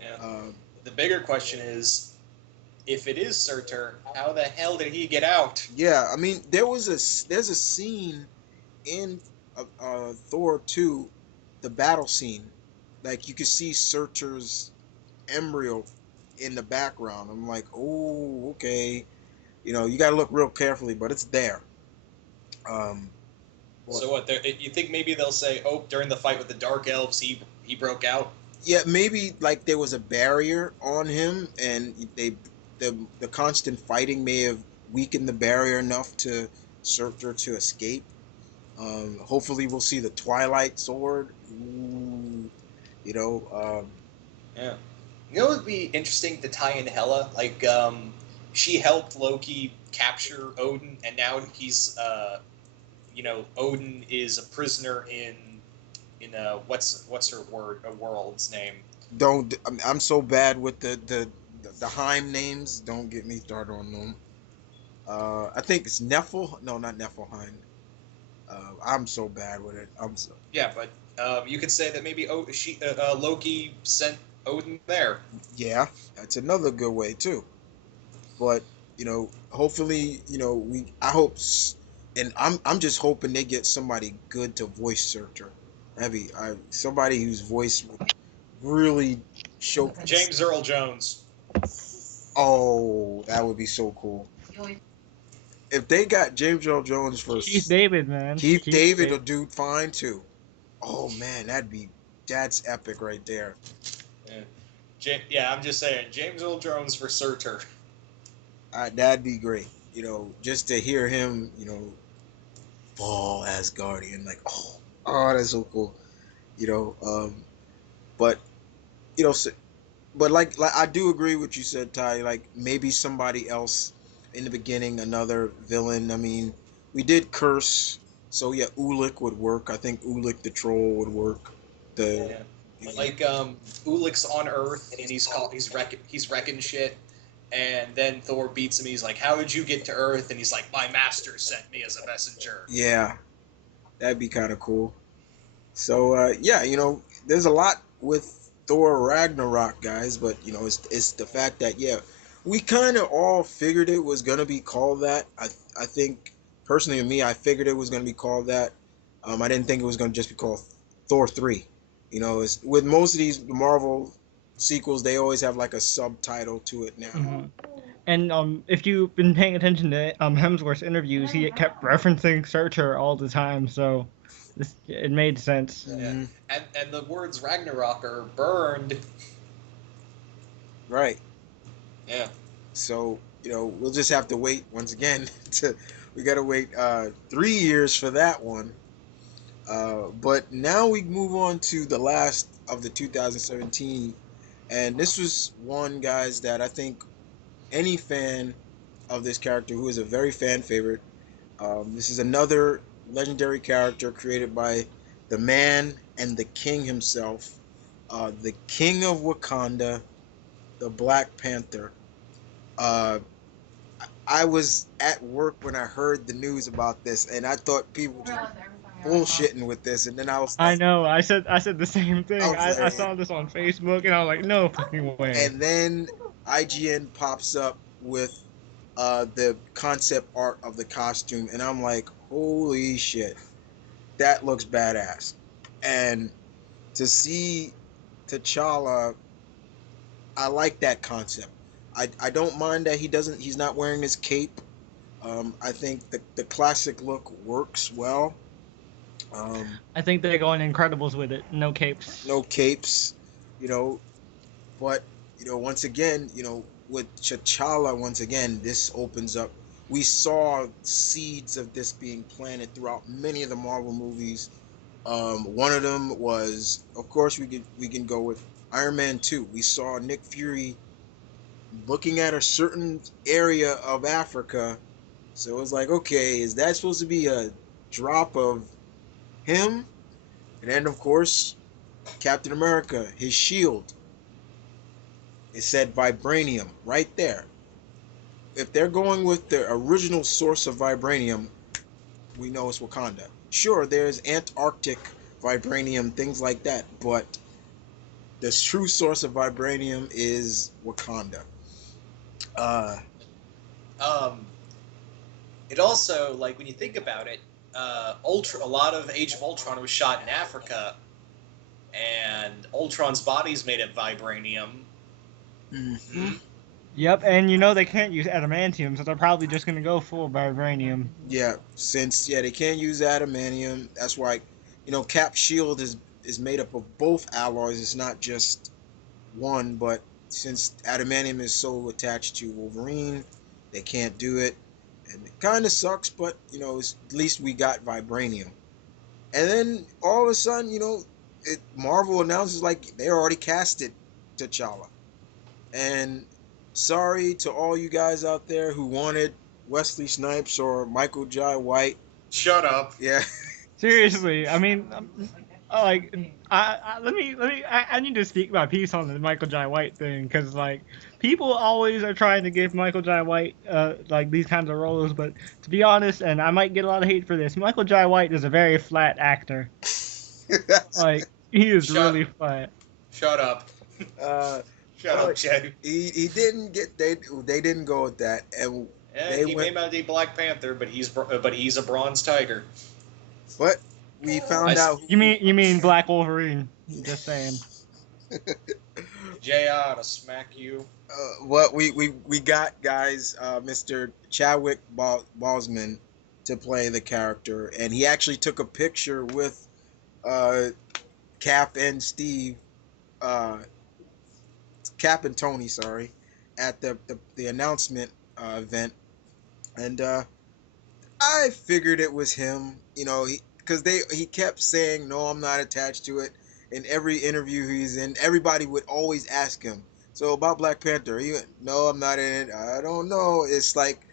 Yeah. Uh, The bigger question is, if it is Surtur, how the hell did he get out? yeah, I mean there's a scene in Thor 2, the battle scene. Like you can see Surtur's embryo in the background. I'm like, oh, okay. You got to look real carefully, but it's there. Um, So what? You think maybe they'll say, "Oh, during the fight with the Dark Elves, he broke out." yeah, maybe like there was a barrier on him, and the constant fighting may have weakened the barrier enough to Surtur to escape. Hopefully, we'll see the Twilight Sword. Ooh, you know, Yeah. It would be interesting to tie in Hela. Like, she helped Loki capture Odin, and now he's, Odin is a prisoner in what's her world's name? don't. I'm so bad with the Heim names. Don't get me started on them. I think it's Neffel. No, not Neffelheim. I'm so bad with it. I'm so Yeah, but you could say that maybe Loki sent Odin there. yeah. That's another good way too. But hopefully, we. I hope, and I'm just hoping they get somebody good to voice Surtur. Somebody whose voice would really show. James Earl Jones. Oh, that would be so cool. If they got James Earl Jones for Keith David, man. Keith Keith David, will David. do fine too. Oh man, that's epic right there. Yeah, I'm just saying James Earl Jones for Surtur. That'd be great. Just to hear him, fall as Guardian, like oh, that's so cool. You know, but you know, so, but like I do agree with you said, Ty. Like maybe somebody else in the beginning, another villain. I mean, we did Curse, so yeah, Ulik would work. I think Ulik the troll would work. The Yeah. Like Ulik's on Earth and he's wrecking shit, and then Thor beats him. He's like, "How did you get to Earth?" And he's like, "My master sent me as a messenger." yeah, that'd be kind of cool. So yeah, there's a lot with Thor Ragnarok, guys, but it's the fact that yeah, we kind of all figured it was gonna be called that. I think personally, to me, I figured it was gonna be called that. I didn't think it was gonna just be called Thor 3. It's, with most of these Marvel sequels, they always have like a subtitle to it now. Hmm. And if you've been paying attention to Hemsworth's interviews, he kept referencing Searcher all the time, so it made sense. Yeah, Hmm. and the words Ragnarok are burned. Right. Yeah. So we'll just have to wait once again. To we gotta wait 3 years for that one. But now we move on to the last of the 2017, and this was one, guys, that I think any fan of this character who is a very fan favorite. This is another legendary character created by the man and the king himself, the King of Wakanda, the Black Panther. Uh, I was at work when I heard the news about this, and I thought people were just bullshitting with this, and then I was I like, know. I said the same I thing. was I like, saw this on Facebook, and I was like, no fucking way. and then IGN pops up with the concept art of the costume, and I'm like, holy shit, that looks badass. And to see T'Challa, I like that concept. I don't mind that he's not wearing his cape. I think the classic look works well. Um, I think they're going Incredibles with it. No capes. no capes, you know, but once again, with T'Challa, once again, this opens up. We saw seeds of this being planted throughout many of the Marvel movies. One of them was, of course, we can go with Iron Man 2. We saw Nick Fury looking at a certain area of Africa, so it was like, okay, is that supposed to be a drop of him? And then, of course, Captain America, his shield, it said vibranium right there. If they're going with the original source of vibranium, we know it's Wakanda. Sure, there's Antarctic vibranium, things like that, but the true source of vibranium is Wakanda. Uh, Um, it also, like, when you think about it, a lot of Age of Ultron was shot in Africa, and Ultron's body's made of vibranium. mhm. Yep, and they can't use adamantium, so they're probably just gonna go full vibranium. Yeah, since they can't use adamantium, that's why Cap shield is made up of both alloys. It's not just one, but since adamantium is so attached to Wolverine, they can't do it, and it kind of sucks. But at least we got vibranium. And then all of a sudden, Marvel announces like they already casted T'Challa. And sorry to all you guys out there who wanted Wesley Snipes or Michael Jai White. Shut up. Yeah, Seriously, I mean, like, I need to speak my piece on the Michael Jai White thing, because like people always are trying to give Michael Jai White like these kinds of roles, but to be honest, and I might get a lot of hate for this, Michael Jai White is a very flat actor. Like he is Shut really flat. Shut up. uh, Shut well, up, Jay. he didn't get they didn't go with that, and Yeah, they he went. may not be Black Panther, but he's a bronze tiger. But we I found s- out. You mean Black Wolverine? Just saying. Jay, I ought to smack you. What we got, guys, Mr. Chadwick Boseman to play the character, and he actually took a picture with uh, Cap and Steve, uh, Cap and Tony, sorry, at the announcement event, and I figured it was him. Because he kept saying, "No, I'm not attached to it." In every interview he's in, everybody would always ask him, "So about Black Panther, no, I'm not in it. I don't know." It's like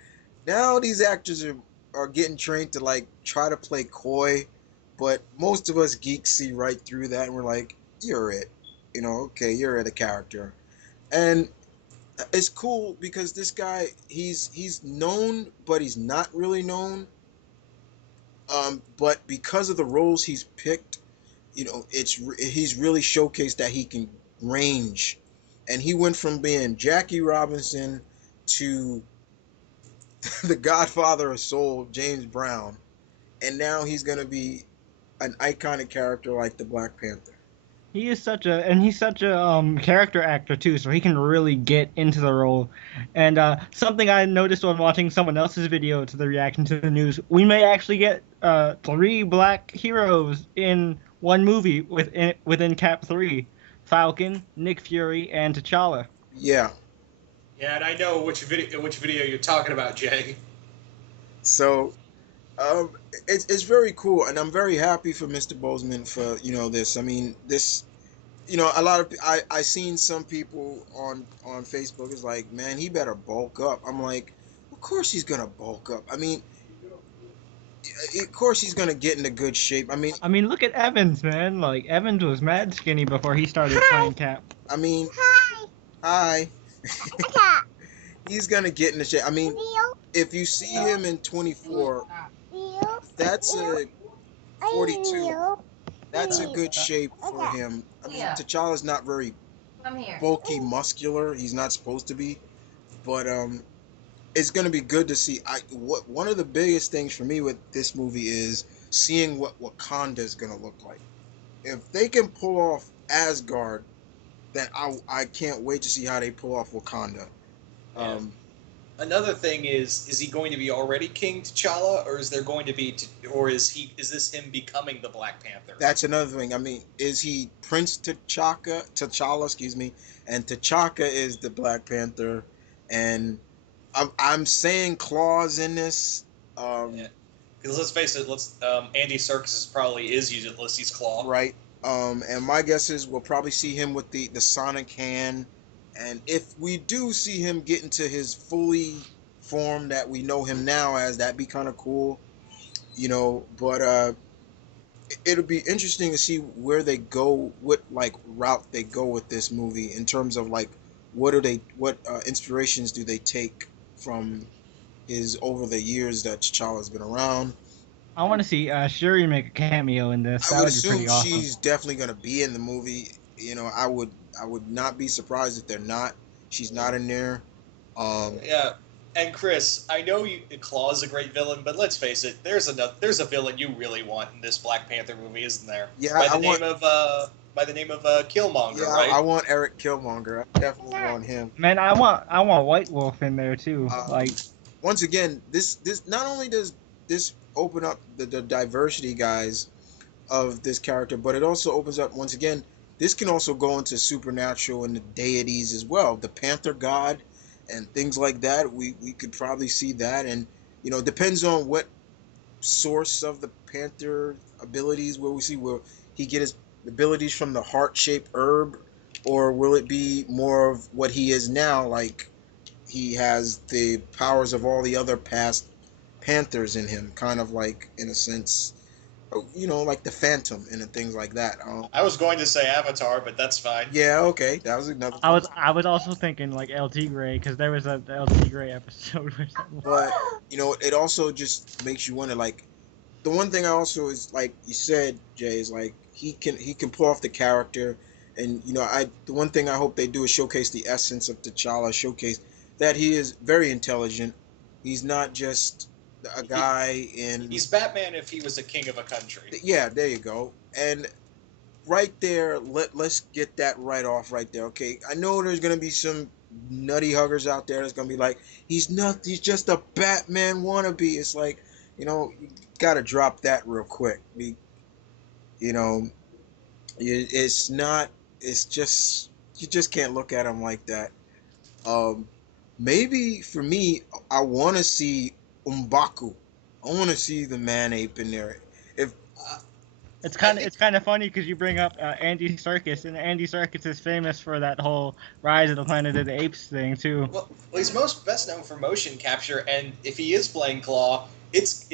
now these actors are getting trained to like try to play coy, but most of us geeks see right through that and we're like, you're it. Okay, you're the character. And it's cool because this guy he's known but he's not really known. But because of the roles he's picked, he's really showcased that he can range. And he went from being Jackie Robinson to the Godfather of Soul, James Brown, and now he's gonna be an iconic character like the Black Panther. He's such a character actor too, so he can really get into the role. And something I noticed when watching someone else's video to the reaction to the news, we may actually get three black heroes in one movie within Cap 3: Falcon, Nick Fury, and T'Challa. Yeah. Yeah, and I know which video you're talking about, Jay. So it's very cool, and I'm very happy for Mr. Bozeman for this. I mean, this a lot of I seen some people on Facebook is like, man, he better bulk up. I'm like, of course he's gonna bulk up. I mean, of course he's gonna get into good shape. I mean, look at Evans, man. Like Evans was mad skinny before he started playing Cap. I mean, hi. He's gonna get into shape. I mean, if you see him in 24, that's a 42. That's a good shape for him. I mean, T'Challa's not very bulky, muscular. He's not supposed to be, but it's gonna be good to see. One of the biggest things for me with this movie is seeing what Wakanda is gonna look like. If they can pull off Asgard, then I can't wait to see how they pull off Wakanda. Yeah. Another thing is he going to be already King T'Challa, or is there going to be, is this him becoming the Black Panther? That's another thing. I mean, is he Prince T'Challa, excuse me, and T'Chaka is the Black Panther, and I'm saying Claws in this. Yeah. Because let's face it, Andy Serkis let's use Claw. Right. And my guess is we'll probably see him with the Sonic hand. And if we do see him get into his fully form that we know him now as, that'd be kind of cool, But it'll be interesting to see where they go, what like route they go with this movie in terms of like what inspirations do they take from his over the years that T'Challa's been around. I want to see Shuri make a cameo in this. I That would would be assume pretty awesome. she's definitely going to be in the movie. I would not be surprised if they're not. She's not in there. Yeah, and Chris, I know Claw's a great villain, but let's face it, there's a villain you really want in this Black Panther movie, isn't there? Yeah, by the name of Killmonger, yeah, right? I want Eric Killmonger. I definitely want him. Man, I want White Wolf in there too. Once again, this not only does this open up the diversity, guys, of this character, but it also opens up once again. This can also go into supernatural and the deities as well. The Panther God and things like that. We could probably see that, and it depends on what source of the Panther abilities will we see. Will he get his abilities from the heart-shaped herb, or will it be more of what he is now, like he has the powers of all the other past Panthers in him, kind of like in a sense, like the Phantom and things like that. I was going to say Avatar, but that's fine. Yeah, okay, that was another. I was also thinking like LT Gray, because there was a LT Gray episode or something. But it also just makes you wonder. Like the one thing I also is like you said, Jay, is like he can pull off the character, and the one thing I hope they do is showcase the essence of T'Challa, showcase that he is very intelligent. He's not just a guy in. He's Batman if he was a king of a country. Yeah, there you go. And right there, let's get that right off right there. Okay, I know there's gonna be some nutty huggers out there that's gonna be like, he's just a Batman wannabe. It's like, you gotta drop that real quick. It's not. It's just you just can't look at him like that. Maybe for me, I want to see M'Baku. I want to see the man ape in there. If I think it's kind of funny because you bring up Andy Serkis, and Andy Serkis is famous for that whole Rise of the Planet of the Apes thing too. well, he's most best known for motion capture, and if he is playing Claw, it's.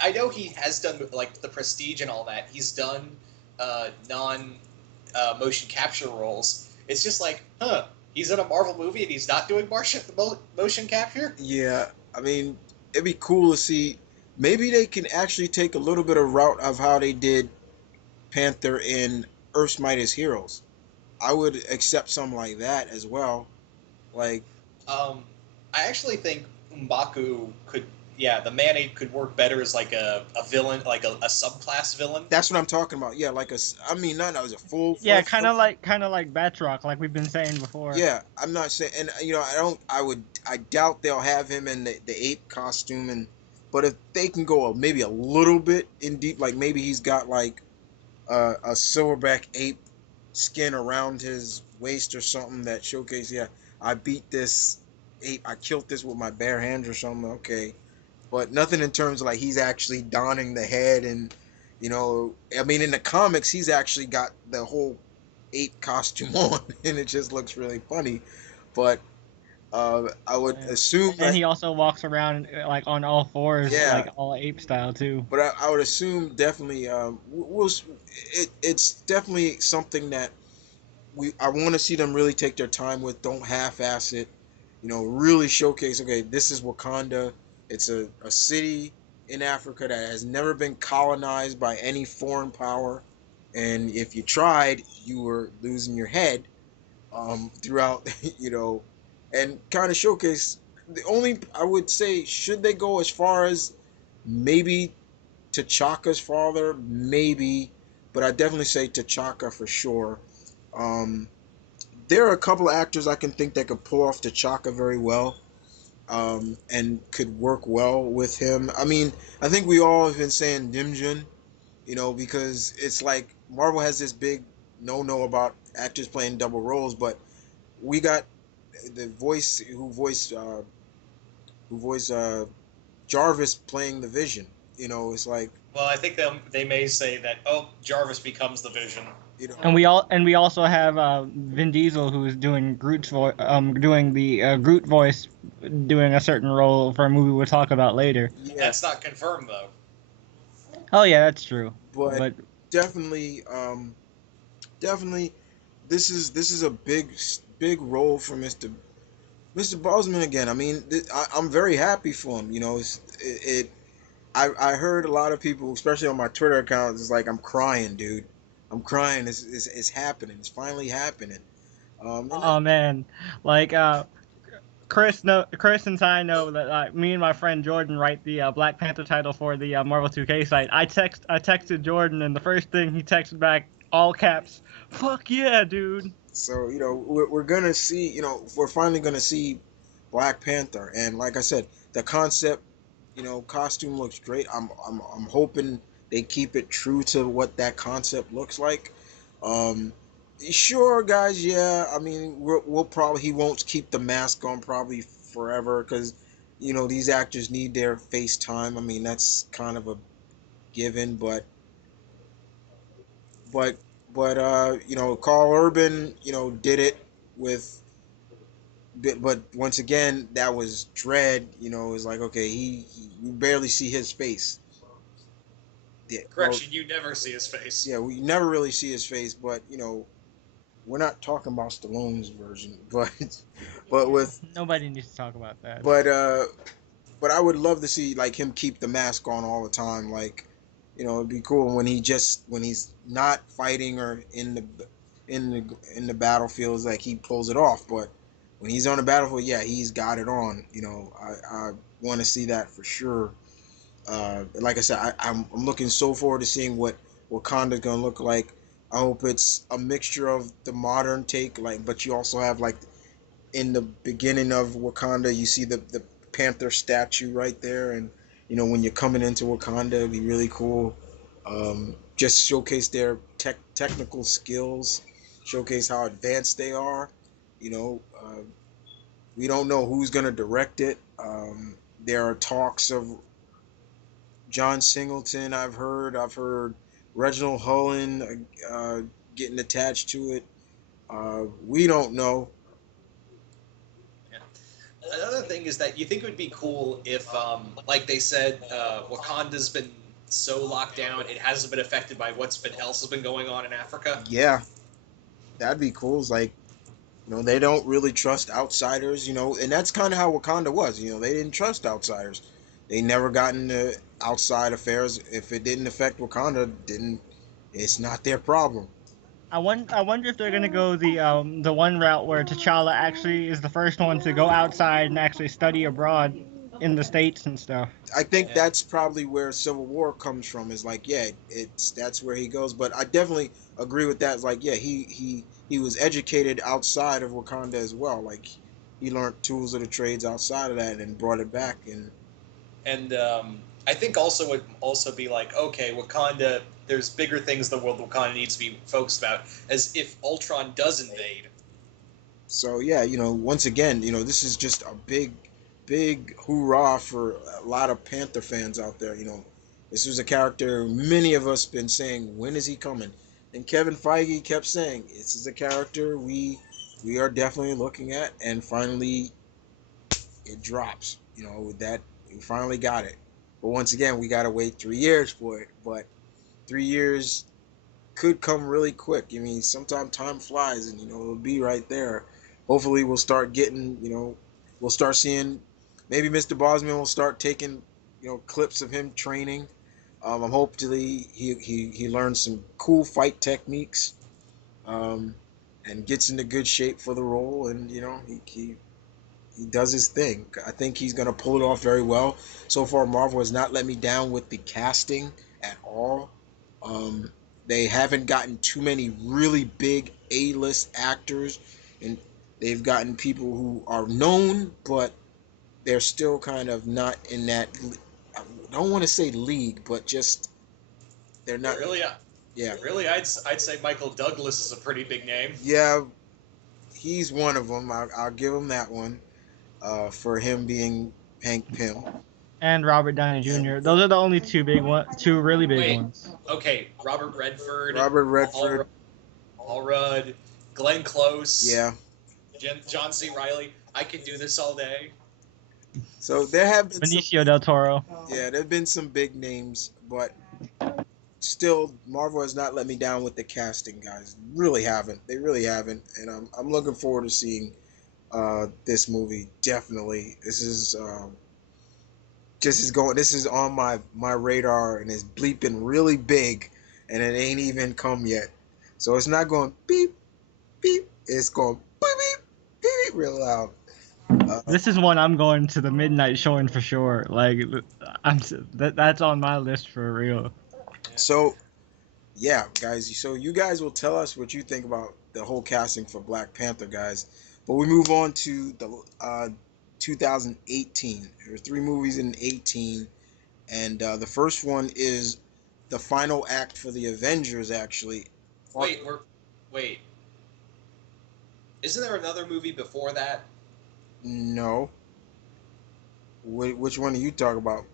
I know he has done like the Prestige and all that. He's done non motion capture roles. It's just like, huh? He's in a Marvel movie and he's not doing motion capture. Yeah, I mean, it'd be cool to see. Maybe they can actually take a little bit of route of how they did Panther in Earth's Mightiest Heroes. I would accept something like that as well. Like Um, I actually think M'Baku could, yeah, the Man-Ape could work better as like a villain, like a subclass villain. that's what I'm talking about. Yeah, like I mean, not as a full Yeah, fledged. kind of like Batroc, like we've been saying before. Yeah, I'm not saying, and I don't. I doubt they'll have him in the ape costume, and but if they can go maybe a little bit in deep, like maybe he's got like a silverback ape skin around his waist or something that showcase. Yeah, I beat this ape. I killed this with my bare hands or something. Okay, but nothing in terms of like he's actually donning the head and I mean in the comics he's actually got the whole ape costume on and it just looks really funny. But I would Yeah. assume And that he also walks around like on all fours, yeah, like all ape style too. but I would assume definitely it's definitely something that I want to see them really take their time with. Don't half-ass it. Really showcase. Okay, this is Wakanda. It's a city in Africa that has never been colonized by any foreign power, and if you tried, you were losing your head throughout. And kind of showcase. The only I would say, should they go as far as maybe T'Chaka's father, maybe, but I definitely say T'Chaka for sure. Um, there are a couple of actors I can think that could pull off T'Chaka very well, and could work well with him. I mean, I think we all have been saying Dimjun, because it's like Marvel has this big no about actors playing double roles, but we got the voice who voiced Jarvis playing the Vision. It's like Well, I think they may say that, oh, Jarvis becomes the Vision. you know, And we also have Vin Diesel who's doing doing the Groot voice, doing a certain role for a movie we'll talk about later. yeah, That's not confirmed though. Oh yeah, that's true. but But definitely, definitely, this is a big role for Mr. Bosman again. I mean, I'm very happy for him. I heard a lot of people, especially on my Twitter account, it's like I'm crying, dude. I'm crying. It's happening. It's finally happening. And oh man, like Chris and I know that me and my friend Jordan write the Black Panther title for the Marvel 2K site. I texted Jordan, and the first thing he texted back, all caps, "Fuck yeah, dude." so we're gonna see. We're finally gonna see Black Panther, and like I said, the concept, costume looks great. I'm hoping they keep it true to what that concept looks like. Um, sure, guys. Yeah, I mean, we'll probably he won't keep the mask on probably forever because these actors need their face time. I mean, that's kind of a given, but Carl Urban did it with. But once again, that was Dread. It's like okay, you barely see his face. Yeah, well, Correction, you never see his face. yeah, we never really see his face, but we're not talking about Stallone's version, but but with Nobody needs to talk about that. but I would love to see like him keep the mask on all the time. Like, it'd be cool when when he's not fighting or in the battlefields, like he pulls it off. But when he's on the battlefield, yeah, he's got it on. I want to see that for sure. Like I said, I'm looking so forward to seeing what Wakanda's gonna look like. I hope it's a mixture of the modern take, like, but you also have like in the beginning of Wakanda, you see the panther statue right there, and when you're coming into Wakanda, it'd be really cool. Just showcase their technical skills, showcase how advanced they are. We don't know who's gonna direct it. There are talks of John Singleton. I've heard Reginald Hullen getting attached to it. We don't know. Yeah. Another thing is that you think it would be cool if, like they said, Wakanda's been so locked down, it hasn't been affected by what's been else has been going on in Africa. Yeah, that'd be cool. It's like, they don't really trust outsiders, and that's kind of how Wakanda was. They didn't trust outsiders. They never got into outside affairs. If it didn't affect Wakanda, didn't it's not their problem. I wonder if they're gonna go the one route where T'Challa actually is the first one to go outside and actually study abroad in the States and stuff. I think Yeah. that's probably where Civil War comes from. Is like, yeah, it's that's where he goes. But I definitely agree with that. It's like, yeah, he was educated outside of Wakanda as well. Like, he learned tools of the trades outside of that and brought it back. And And I think also would also be like, okay, Wakanda. There's bigger things the world Wakanda needs to be focused about. As if Ultron does invade, so, yeah, once again, this is just a big hoorah for a lot of Panther fans out there. This was a character many of us been saying, when is he coming? And Kevin Feige kept saying, this is a character we are definitely looking at, and finally it drops. With that, we finally got it. But once again, we gotta wait 3 years for it. But 3 years could come really quick. I mean, sometimes time flies, and it'll be right there. Hopefully, we'll start getting, we'll start seeing. Maybe Mr. Bosman will start taking, clips of him training. I'm hopefully he learns some cool fight techniques, um, and gets into good shape for the role, and he does his thing. I think he's gonna pull it off very well. So far, Marvel has not let me down with the casting at all. Um, they haven't gotten too many really big A-list actors, and they've gotten people who are known, but they're still kind of not in that. I don't want to say league, but just they're not. really, Yeah, really, I'd say Michael Douglas is a pretty big name. yeah, he's one of them. I'll give him that one, for him being Hank Pym. And Robert Downey Yeah, Jr. Those are the only two really big Wait, ones. okay, Robert Redford, Robert Paul, Redford. Paul Rudd, Glenn Close, Yeah. John C. Riley. I could do this all day. So there have been some. Benicio del Toro. Yeah, there have been some big names, but still, Marvel has not let me down with the casting, guys. Really haven't. They really haven't, and I'm looking forward to seeing this movie. Definitely, this is just is going. This is on my radar, and it's bleeping really big, and it ain't even come yet. So it's not going beep beep. It's going beep beep beep, beep real loud. This is one I'm going to the midnight showing for sure. Like, that's on my list for real. So yeah, guys. So you guys will tell us what you think about the whole casting for Black Panther, guys. But we move on to the 2018. There were three movies in 18, and the first one is the final act for the Avengers. Actually, part Wait, wait. Isn't there another movie before that? no. Which one are you talking about?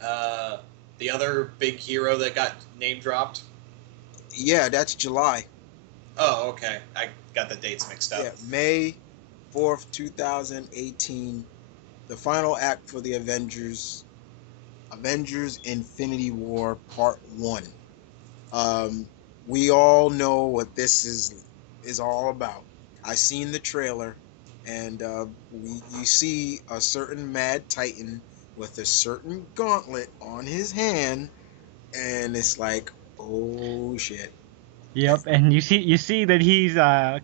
Uh, the other big hero that got name dropped. Yeah, that's July. Oh, okay. I got the dates mixed Yeah, up. May 4th, 2018. The final act for the Avengers. Avengers Infinity War Part 1. Um, we all know what this is all about. I seen the trailer, and you see a certain Mad Titan with a certain gauntlet on his hand, and it's like, oh shit. Yep, and you see that he's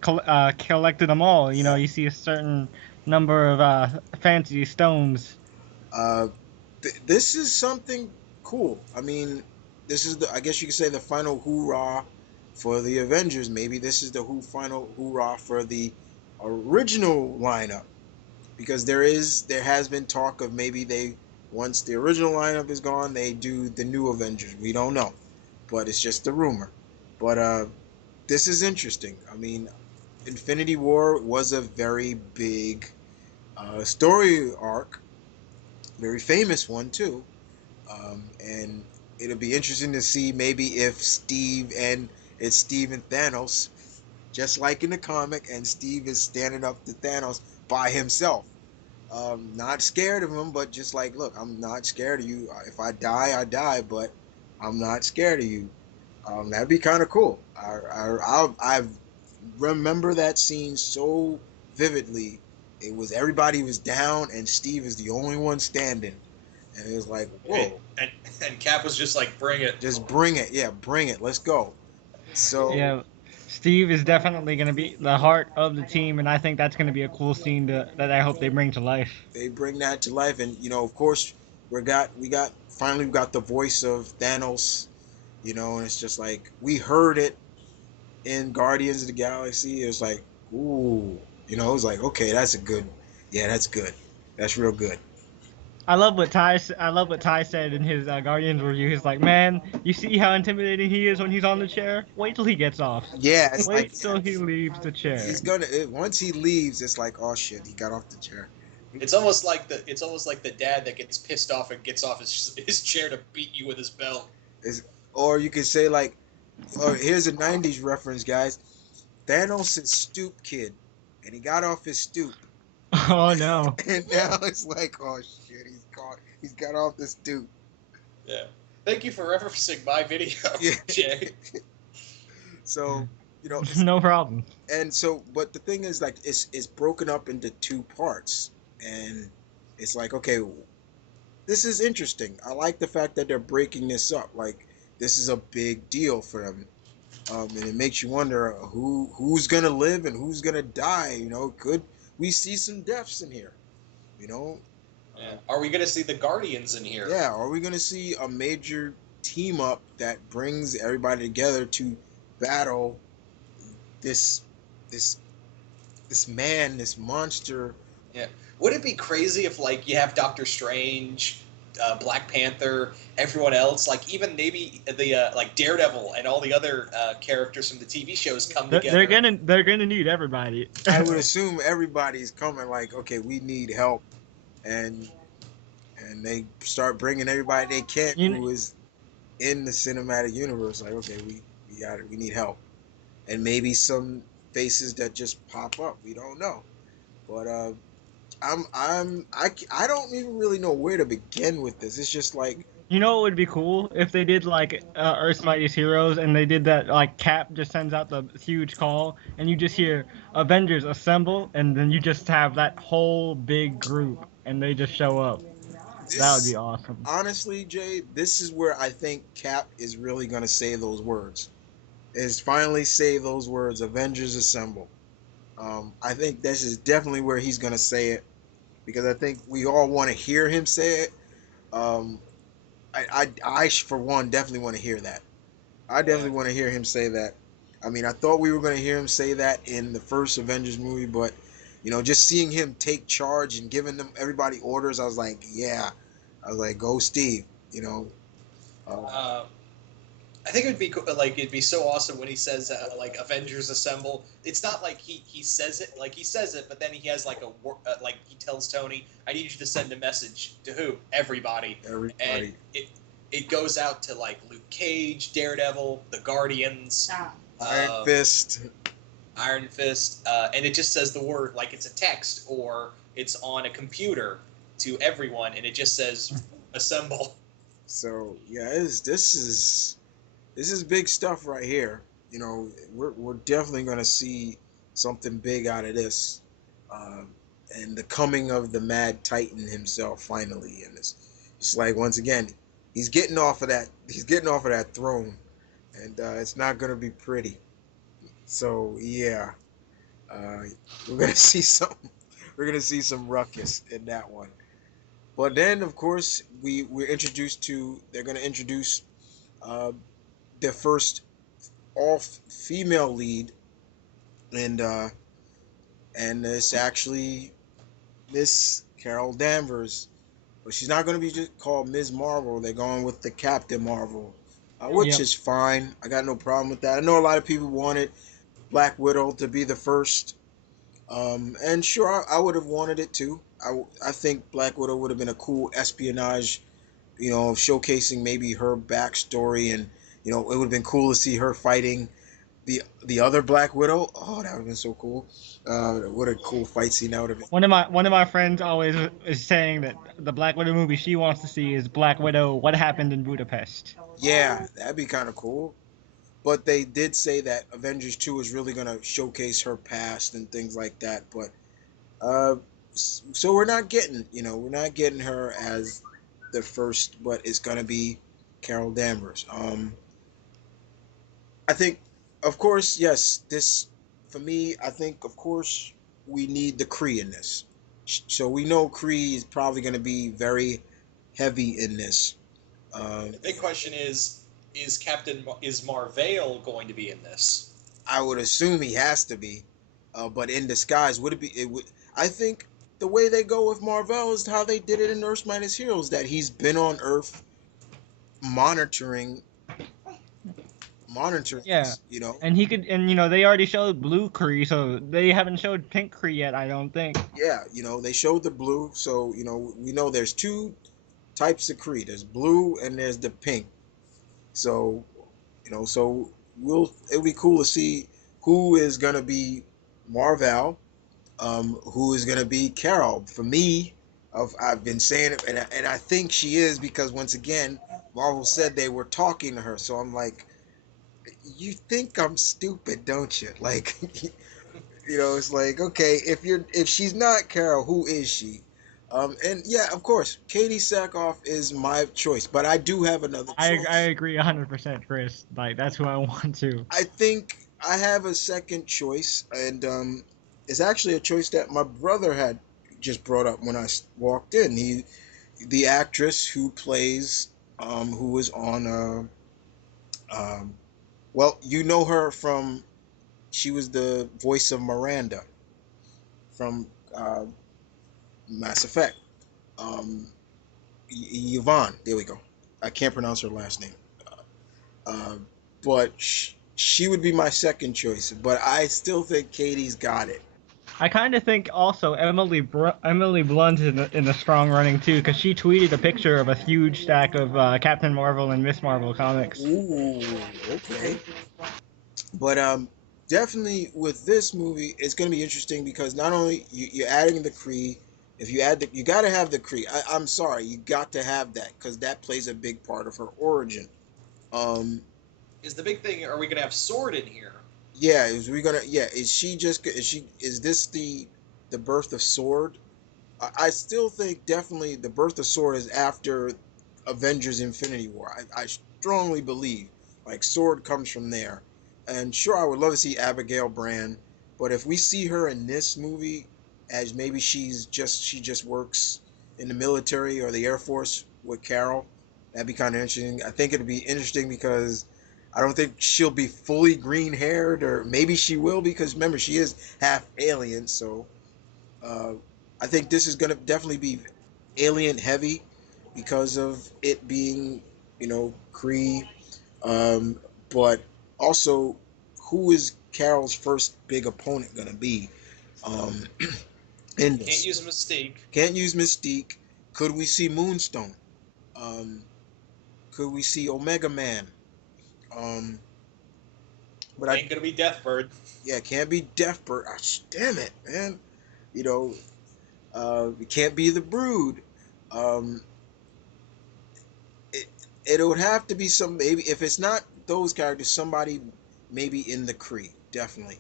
collected them all. Yeah. You see a certain number of fancy stones. Uh, this is something cool. I mean, this is I guess you could say the final hoorah for the Avengers. Maybe this is the final hoorah for the original lineup, because there has been talk of maybe they, once the original lineup is gone, they do the new Avengers. We don't know, but it's just a rumor. But this is interesting. I mean, Infinity War was a very big story arc, very famous one too, and it'll be interesting to see maybe if Steve and it's Steve and Thanos, just like in the comic, and Steve is standing up to Thanos by himself. Not scared of him, but just like, look, I'm not scared of you. If I die, I die, but I'm not scared of you. That'd be kind of cool. I remember that scene so vividly. It was everybody was down, and Steve is the only one standing, and it was like, And, whoa, and and Cap was just like, "Bring it." just bring it, yeah, bring it, let's go. So Yeah, Steve is definitely going to be the heart of the team, and I think that's going to be a cool scene that I hope they bring to life. they bring that to life, and of course, we got finally we got the voice of Thanos, and it's just like we heard it in Guardians of the Galaxy. It was like, ooh, it was like, okay, that's a good, yeah, that's good, that's real good. I love what Ty said in his Guardians review. He's like, "Man, you see how intimidating he is when he's on the chair? Wait till he gets off. Yeah, it's like Wait till he leaves the he's chair." gonna once he leaves, it's like, oh shit, he got off the chair. It's almost like the dad that gets pissed off and gets off his chair to beat you with his belt. Is or you could say like, oh, here's a '90s reference, guys. Thanos is stoop kid, and he got off his stoop, Oh no. and now it's like, oh shit, he's got off the stoop. Yeah. Thank you for referencing my video, Yeah. Jay. So No problem. and so, but the thing is, like, it's broken up into two parts, and it's like, okay, this is interesting. I like the fact that they're breaking this up. Like, this is a big deal for them, and it makes you wonder who's gonna live and who's gonna die. Could we see some deaths in here? You know, Yeah. Are we gonna see the Guardians in here? yeah. Are we gonna see a major team up that brings everybody together to battle this this this man, this monster? Yeah. Would it be crazy if like you have Doctor Strange, Black Panther, everyone else, like even maybe the like Daredevil and all the other characters from the TV shows come together? They're gonna need everybody. I would assume everybody's coming. Like, okay, we need help, and they start bringing everybody they can you who is in the cinematic universe. Like, okay, we got it. We need help, and maybe some faces that just pop up. We don't know, but I don't even really know where to begin with this. It's just like, You know what would be cool if they did like Earth's Mightiest Heroes and they did that like Cap just sends out the huge call and you just hear Avengers assemble and then you just have that whole big group and they just show up. That would be this. awesome. Honestly, Jay, this is where I think Cap is really gonna say those words. Is finally say those words, Avengers Assemble. I think this is definitely where he's gonna say it because I think we all want to hear him say it. Um, I for one definitely want to hear that. I Yeah. definitely want to hear him say that. I mean, I thought we were going to hear him say that in the first Avengers movie, but just seeing him take charge and giving them everybody orders, I was like, yeah, I was like, go Steve. Uh, Uh, I think it'd be so awesome when he says like Avengers Assemble. It's not like he says it like he says it, but then he has like like he tells Tony, "I need you to send a message to who? Everybody." And everybody, it goes out to like Luke Cage, Daredevil, the Guardians, Iron uh, Fist. Iron Fist, and it just says the word like it's a text or it's on a computer to everyone, and it just says assemble. So yeah, this is big stuff right here. We're definitely going to see something big out of this, uh, and the coming of the Mad Titan himself finally. And it's like once again, he's getting off of that. He's getting off of that throne, and it's not going to be pretty. So yeah, uh, we're gonna see some. We're gonna see some ruckus in that one. But then, of course, we're introduced to. They're gonna introduce uh, the first all female lead, and it's actually Miss Carol Danvers, but she's not going to be just called Ms. Marvel. They're going with the Captain Marvel, which Yep. is fine. I got no problem with that. I know a lot of people wanted Black Widow to be the first, and sure, I would have wanted it too. I think Black Widow would have been a cool espionage showcasing maybe her backstory, and it would have been cool to see her fighting the other Black Widow. Oh, that would have been so cool. What a cool fight scene that would have been. One of my friends always is saying that the Black Widow movie she wants to see is Black Widow: What Happened in Budapest. Yeah, that'd be kind of cool. But they did say that Avengers 2 is really going to showcase her past and things like that. But uh, so we're not getting her as the first, but it's going to be Carol Danvers. I think, of course, yes, this, for me, I think, of course, we need the Kree in this. So we know Kree is probably going to be very heavy in this. The big question is is Marvel going to be in this? I would assume he has to be, but in disguise. Would it be? It would. I think the way they go with Marvel is how they did it in Earth Minus Heroes. That he's been on Earth monitoring, monitoring Yeah, this. You know. and they already showed Blue Kree, so they haven't showed Pink Kree yet. I don't think. Yeah. They showed the blue, so we know there's two types of Kree. There's blue and there's the pink. So so it'll be cool to see who is gonna be Marvel, who is going to be Carol. For me, I've been saying it, and I think she is because once again, Marvel said they were talking to her. So I'm like, you think I'm stupid, don't you? Like, it's like, okay, if she's not Carol, who is she? And yeah, of course, Katie Sackhoff is my choice, but I do have another I choice. agree 100%, Chris. Like that's who I want to. I think I have a second choice, and it's actually a choice that my brother had just brought up when I walked in. The actress who plays, who was on, well, you know her from, she was the voice of Miranda from Mass Effect. Um, Yvonne, there we go. I can't pronounce her last name. Uh, but she would be my second choice. But I still think Katie's got it. I kind of think also Emily Blunt in the strong running too, because she tweeted a picture of a huge stack of Captain Marvel and Miss Marvel comics. Ooh, okay. But definitely with this movie, it's going to be interesting because not only you're adding the Kree, if you add you got to have the Kree. I'm sorry, you got to have that because that plays a big part of her origin. Um, Is the big thing? Are we going to have Sword in here? yeah, is we gonna? Yeah, is she just? Is this the birth of Sword? I still think definitely the birth of Sword is after Avengers Infinity War. I strongly believe like Sword comes from there. And sure, I would love to see Abigail Brand, but if we see her in this movie as maybe she just works in the military or the Air Force with Carol, that'd be kind of interesting. I think it'd be interesting because I don't think she'll be fully green haired, or maybe she will because remember she is half alien, so uh, I think this is going to definitely be alien heavy because of it being, Kree. Um, but also, who is Carol's first big opponent going to be um, in Can't this? use Mystique. Can't use Mystique. Could we see Moonstone? Um, could we see Omega Man? Um, but I, Ain't gonna be Deathbird. yeah, can't be Deathbird. Ah, damn it, man. You know, it can't be the Brood. Um, it it would have to be some, maybe if it's not those characters, somebody maybe in the Kree, definitely.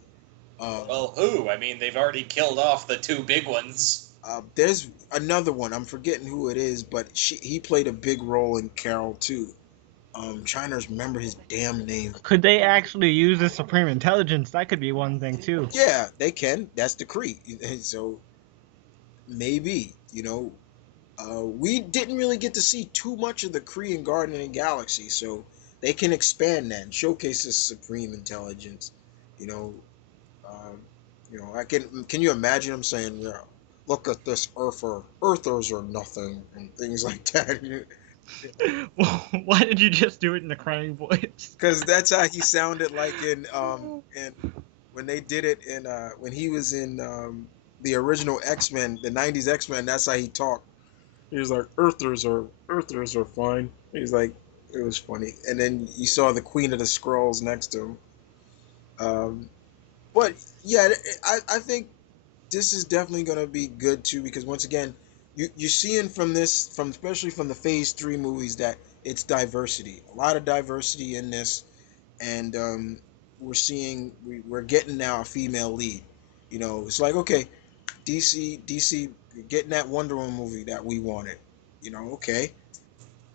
Um, Well, who? I mean, they've already killed off the two big ones. there's another one. I'm forgetting who it is, but he played a big role in Carol too. Trying to remember his damn name. Could they actually use the Supreme Intelligence? That could be one thing too. Yeah, they can. That's the Kree. So maybe we didn't really get to see too much of the Kree and Guardian of the Galaxy, so they can expand that and showcase this supreme intelligence. You know, um, I can you imagine them saying, "Yeah, look at this Earther, Earthers are nothing," and things like that. Why did you just do it in the crying voice? Because that's how he sounded like in when they did it in when he was in the original X Men, the '90s X Men. That's how he talked. He's like, Earthers are fine. He's like, it was funny. And then you saw the Queen of the Scrolls next to him. Um, but yeah, I think this is definitely gonna be good too because once again, you're seeing from this, from especially from the Phase 3 movies, that it's diversity, a lot of diversity in this, and we're getting now a female lead. It's like, okay, DC getting that Wonder Woman movie that we wanted. Okay,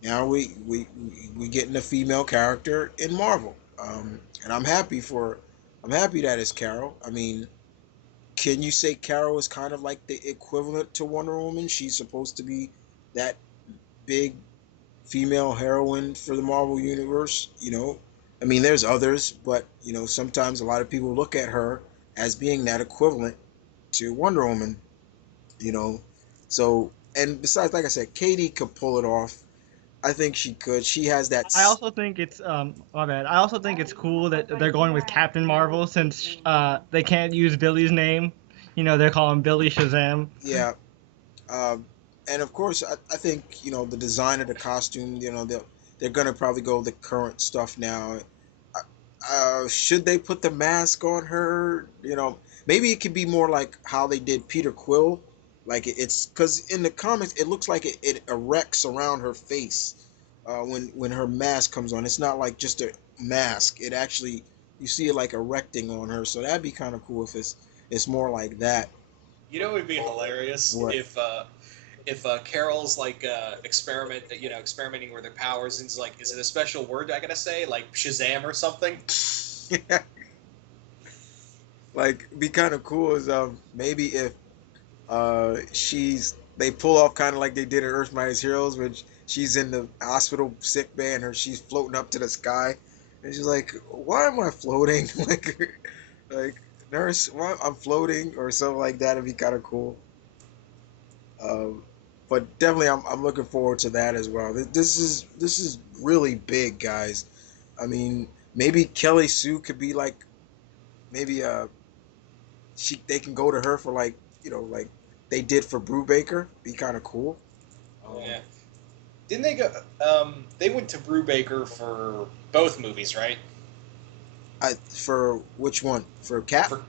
now we getting a female character in Marvel, and I'm happy that it's Carol. I mean, can you say Carol is kind of like the equivalent to Wonder Woman? She's supposed to be that big female heroine for the Marvel universe. I mean, there's others, but sometimes a lot of people look at her as being that equivalent to Wonder Woman. You know, so, and besides, like I said, Katie could pull it off. I think she could. She has that. I also think it's my bad. I also think it's cool that they're going with Captain Marvel since they can't use Billy's name. They're calling Billy Shazam. Yeah. Um, and of course, I think the design of the costume. They're gonna probably go the current stuff now. Should they put the mask on her? Maybe it could be more like how they did Peter Quill. Like it's because in the comics it looks like it erects around her face when her mask comes on. It's not like just a mask. It actually, you see it like erecting on her. So that'd be kind of cool if it's more like that. You know, it would be hilarious What? if Carol's like experimenting with her powers, and it's like, is it a special word I gotta say, like Shazam or something? Like, be kind of cool is maybe if they pull off kind of like they did in Earth Mightiest Heroes, when she's in the hospital sick bay and she's floating up to the sky, and she's like, "Why am I floating?" like, nurse, why I'm floating or something like that. Would be kind of cool. Um, but definitely, I'm looking forward to that as well. This is really big, guys. I mean, maybe Kelly Sue could be like, maybe they can go to her for like, like they did for Brubaker. Be kind of cool. Um, Yeah. Didn't they go? They went to Brubaker for both movies, right? for which one? For Cap? For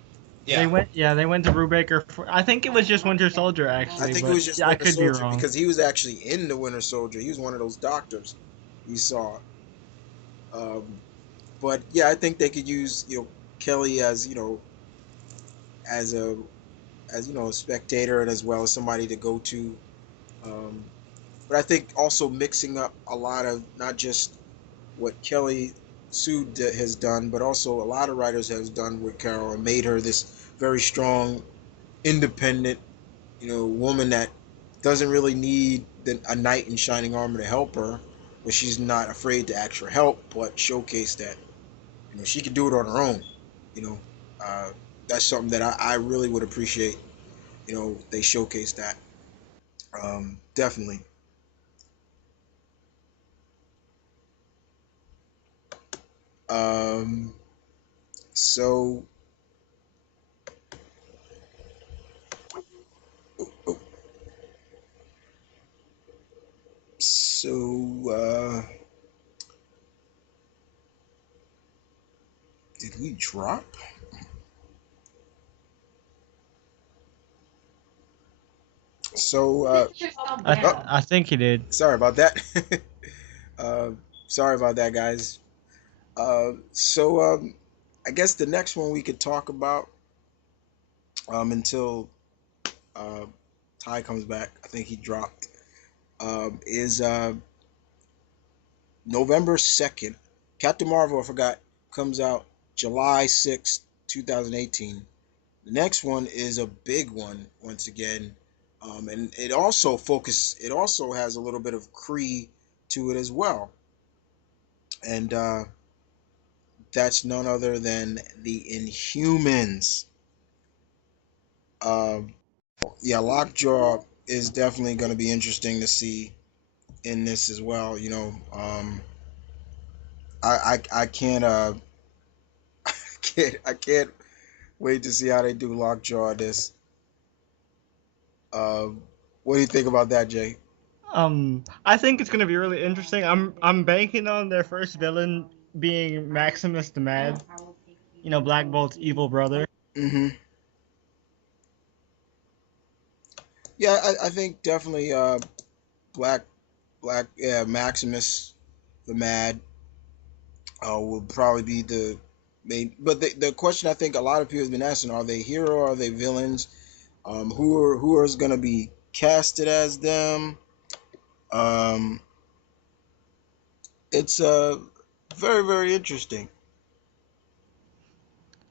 They yeah, went, yeah, they went to Brubaker for. I think it was just Winter Soldier I actually, think it but was just yeah, I Winter could be Soldier wrong. because he was actually in the Winter Soldier. He was one of those doctors we saw. Um, but yeah, I think they could use Kelly as as a a spectator and as well as somebody to go to. Um, but I think also mixing up a lot of not just what Kelly Sue has done, but also a lot of writers has done with Carol and made her this very strong, independent, woman that doesn't really need a knight in shining armor to help her, but she's not afraid to ask for help, but showcase that she can do it on her own. You know, uh, that's something that I really would appreciate. They showcase that. Definitely. Um, so, oh, so did we drop? So, oh, I think he did. sorry about that. uh, sorry about that, guys. So, I guess the next one we could talk about until uh, Ty comes back. I think he dropped. Is November 2nd. Captain Marvel, I forgot, comes out July 6th, 2018. The next one is a big one once again. And it also has a little bit of Kree to it as well. And that's none other than the Inhumans. Um, yeah, Lockjaw is definitely going to be interesting to see in this as well. I can't I can't wait to see how they do Lockjaw in this. Um, what do you think about that, Jay? I think it's gonna be really interesting. I'm banking on their first villain being Maximus the Mad. You know, Black Bolt's evil brother. Hmm. Yeah, I think definitely Black yeah, Maximus the Mad will probably be the main. But the question I think a lot of people have been asking: Are they hero? Or are they villains? Who is going to be casted as them? Um, it's very interesting.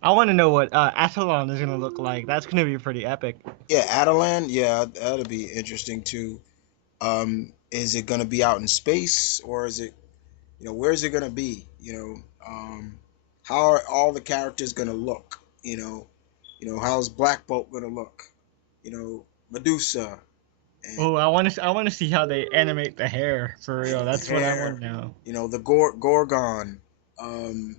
I want to know what Athlon is gonna look like. That's gonna be pretty epic. Yeah, Adelan. Yeah, that'll be interesting too. Is it going to be out in space, or is it, where's it going to be? How are all the characters going to look? How's Black Bolt going to look? Medusa and Oh, I want to see how they animate the hair for real. the That's what I want hair. to know. The Gorgon, um,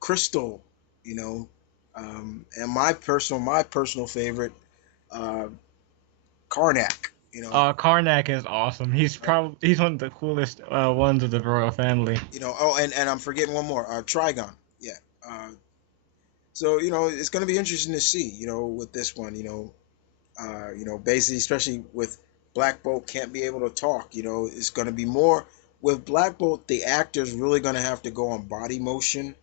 Crystal. You know, and my personal favorite, uh, Karnak. Karnak is awesome. He's one of the coolest ones of the royal family. Oh, and I'm forgetting one more. Trigon. Yeah. So it's going to be interesting to see. With this one. Basically, especially with Black Bolt can't be able to talk. It's going to be more with Black Bolt. The actor's really going to have to go on body motion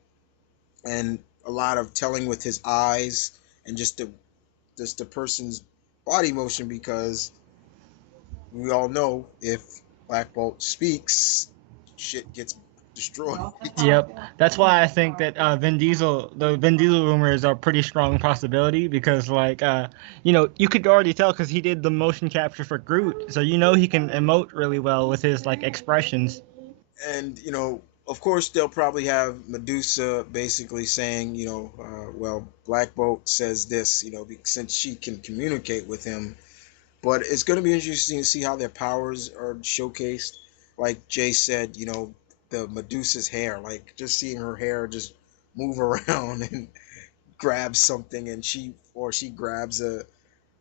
and a lot of telling with his eyes and just the person's body motion, because we all know if Black Bolt speaks, shit gets destroyed. Yep, that's why I think that the Vin Diesel rumors are a pretty strong possibility because you could already tell because he did the motion capture for Groot, so he can emote really well with his like expressions. And of course they'll probably have Medusa basically saying, well, Black Bolt says this, since she can communicate with him. But it's going to be interesting to see how their powers are showcased. Like Jay said, the Medusa's hair, like just seeing her hair just move around and grab something, and she grabs a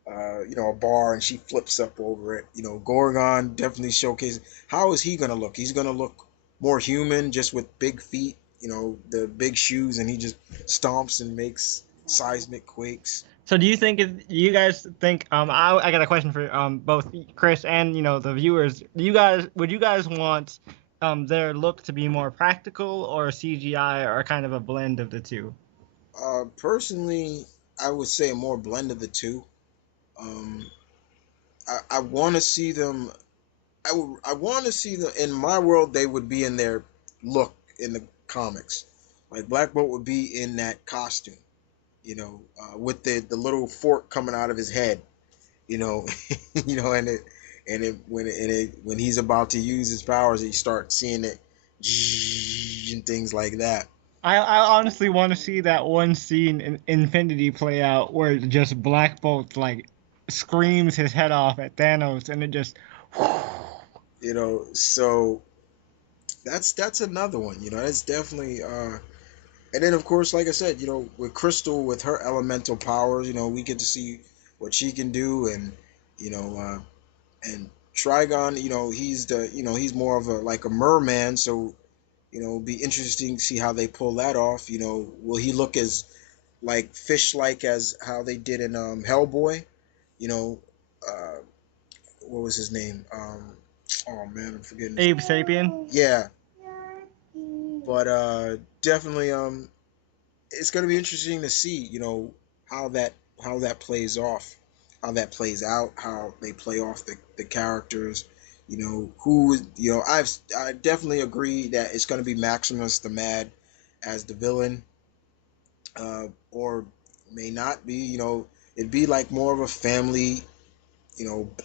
bar and she flips up over it. Gorgon definitely showcases. How is he gonna look? He's gonna look more human, just with big feet. The big shoes, and he just stomps and makes seismic quakes. So do you guys think I got a question for both Chris and the viewers. Would you guys want their look to be more practical or CGI or kind of a blend of the two? Personally, I would say a more blend of the two. Um, I want to see them. I want to see them in my world. They would be in their look in the comics. Like Black Bolt would be in that costume, with the little fork coming out of his head, when he's about to use his powers, you start seeing it and things like that. I honestly want to see that one scene in Infinity play out where just Black Bolt like screams his head off at Thanos and it just So that's another one. That's definitely. And then of course, like I said, with Crystal with her elemental powers, we get to see what she can do, and you know, and Trigon, he's more of a merman, so it'll be interesting to see how they pull that off. Will he look as like fish like as how they did in Hellboy? You know, uh, what was his name? Oh man, I'm forgetting. Abe Sapien. Yeah, but definitely it's going to be interesting to see, how that plays off, how that plays out, how they play off the characters. I definitely agree that it's going to be Maximus the Mad as the villain, or may not be. It'd be like more of a family,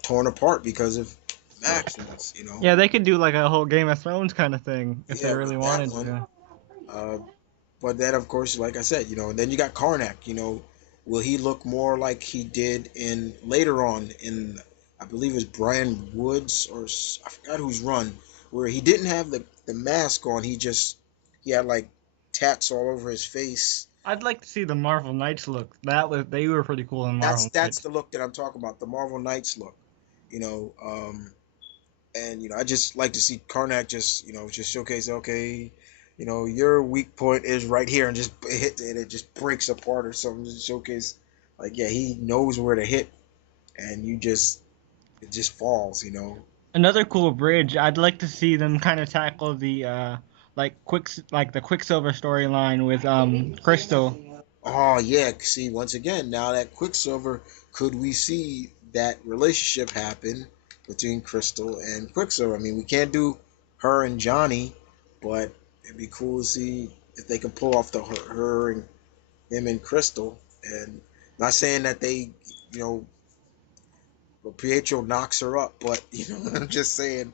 torn apart because of Maximus. Yeah, they could do like a whole Game of Thrones kind of thing if they Yeah, really with that wanted one. to. Uh, But then, of course, like I said, and then you got Karnak. Will he look more like he did in later on in, I believe it was Brian Woods, or I forgot whose run, where he didn't have the mask on. He had like tats all over his face. I'd like to see the Marvel Knights look. They were pretty cool in That's Marvel that's Knights. the look that I'm talking about, the Marvel Knights look. You know, And I just like to see Karnak just just showcase, okay, your weak point is right here, and just hit, and it just breaks apart or something. Just showcase, like, yeah, he knows where to hit, and it just falls. Another cool bridge. I'd like to see them kind of tackle the like the Quicksilver storyline with Crystal. Oh yeah, see, once again, now that Quicksilver, could we see that relationship happen between Crystal and Quicksilver? I mean, we can't do her and Johnny, but it'd be cool to see if they can pull off the her and him and Crystal. And not saying that they, you know, Pietro knocks her up, but I'm just saying,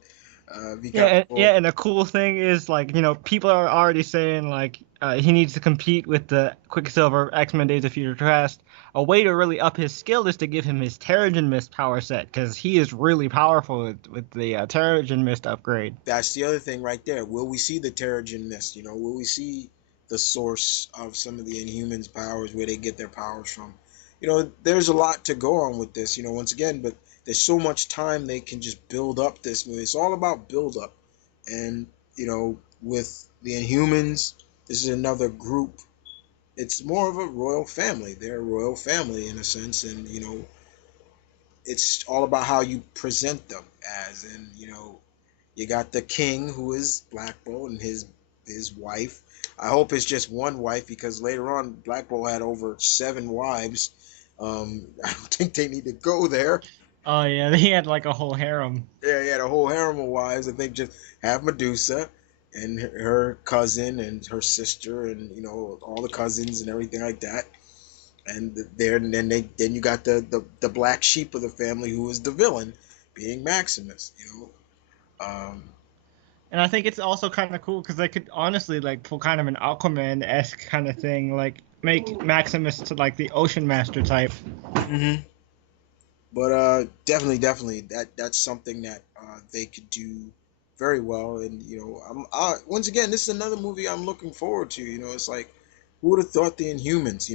be Yeah, kind of yeah, cool. and the cool thing is like people are already saying like he needs to compete with the Quicksilver X-Men Days of Future Past. A way to really up his skill is to give him his Terrigen Mist power set because he is really powerful with the Terrigen Mist upgrade. That's the other thing right there. Will we see the Terrigen Mist? Will we see the source of some of the Inhumans' powers, where they get their powers from? There's a lot to go on with this. Once again, but there's so much time they can just build up this movie. It's all about build up, and with the Inhumans, this is another group. It's more of a royal family. They're a royal family in a sense, and it's all about how you present them as, and you got the king, who is Black Bolt, and his wife. I hope it's just one wife, because later on Black Bolt had over 7 wives. I don't think they need to go there. Oh yeah, he had like a whole harem. Yeah, he had a whole harem of wives. I think just have Medusa and her cousin and her sister, and all the cousins and everything like that. And there, and then you got the black sheep of the family, who is the villain, being Maximus. Um, And I think it's also kind of cool because they could honestly like pull kind of an Aquaman esque kind of thing, like make Maximus to like the Ocean Master type. mhm. But definitely, that's something that they could do very well. And once again, this is another movie I'm looking forward to. It's like, who would have thought the Inhumans?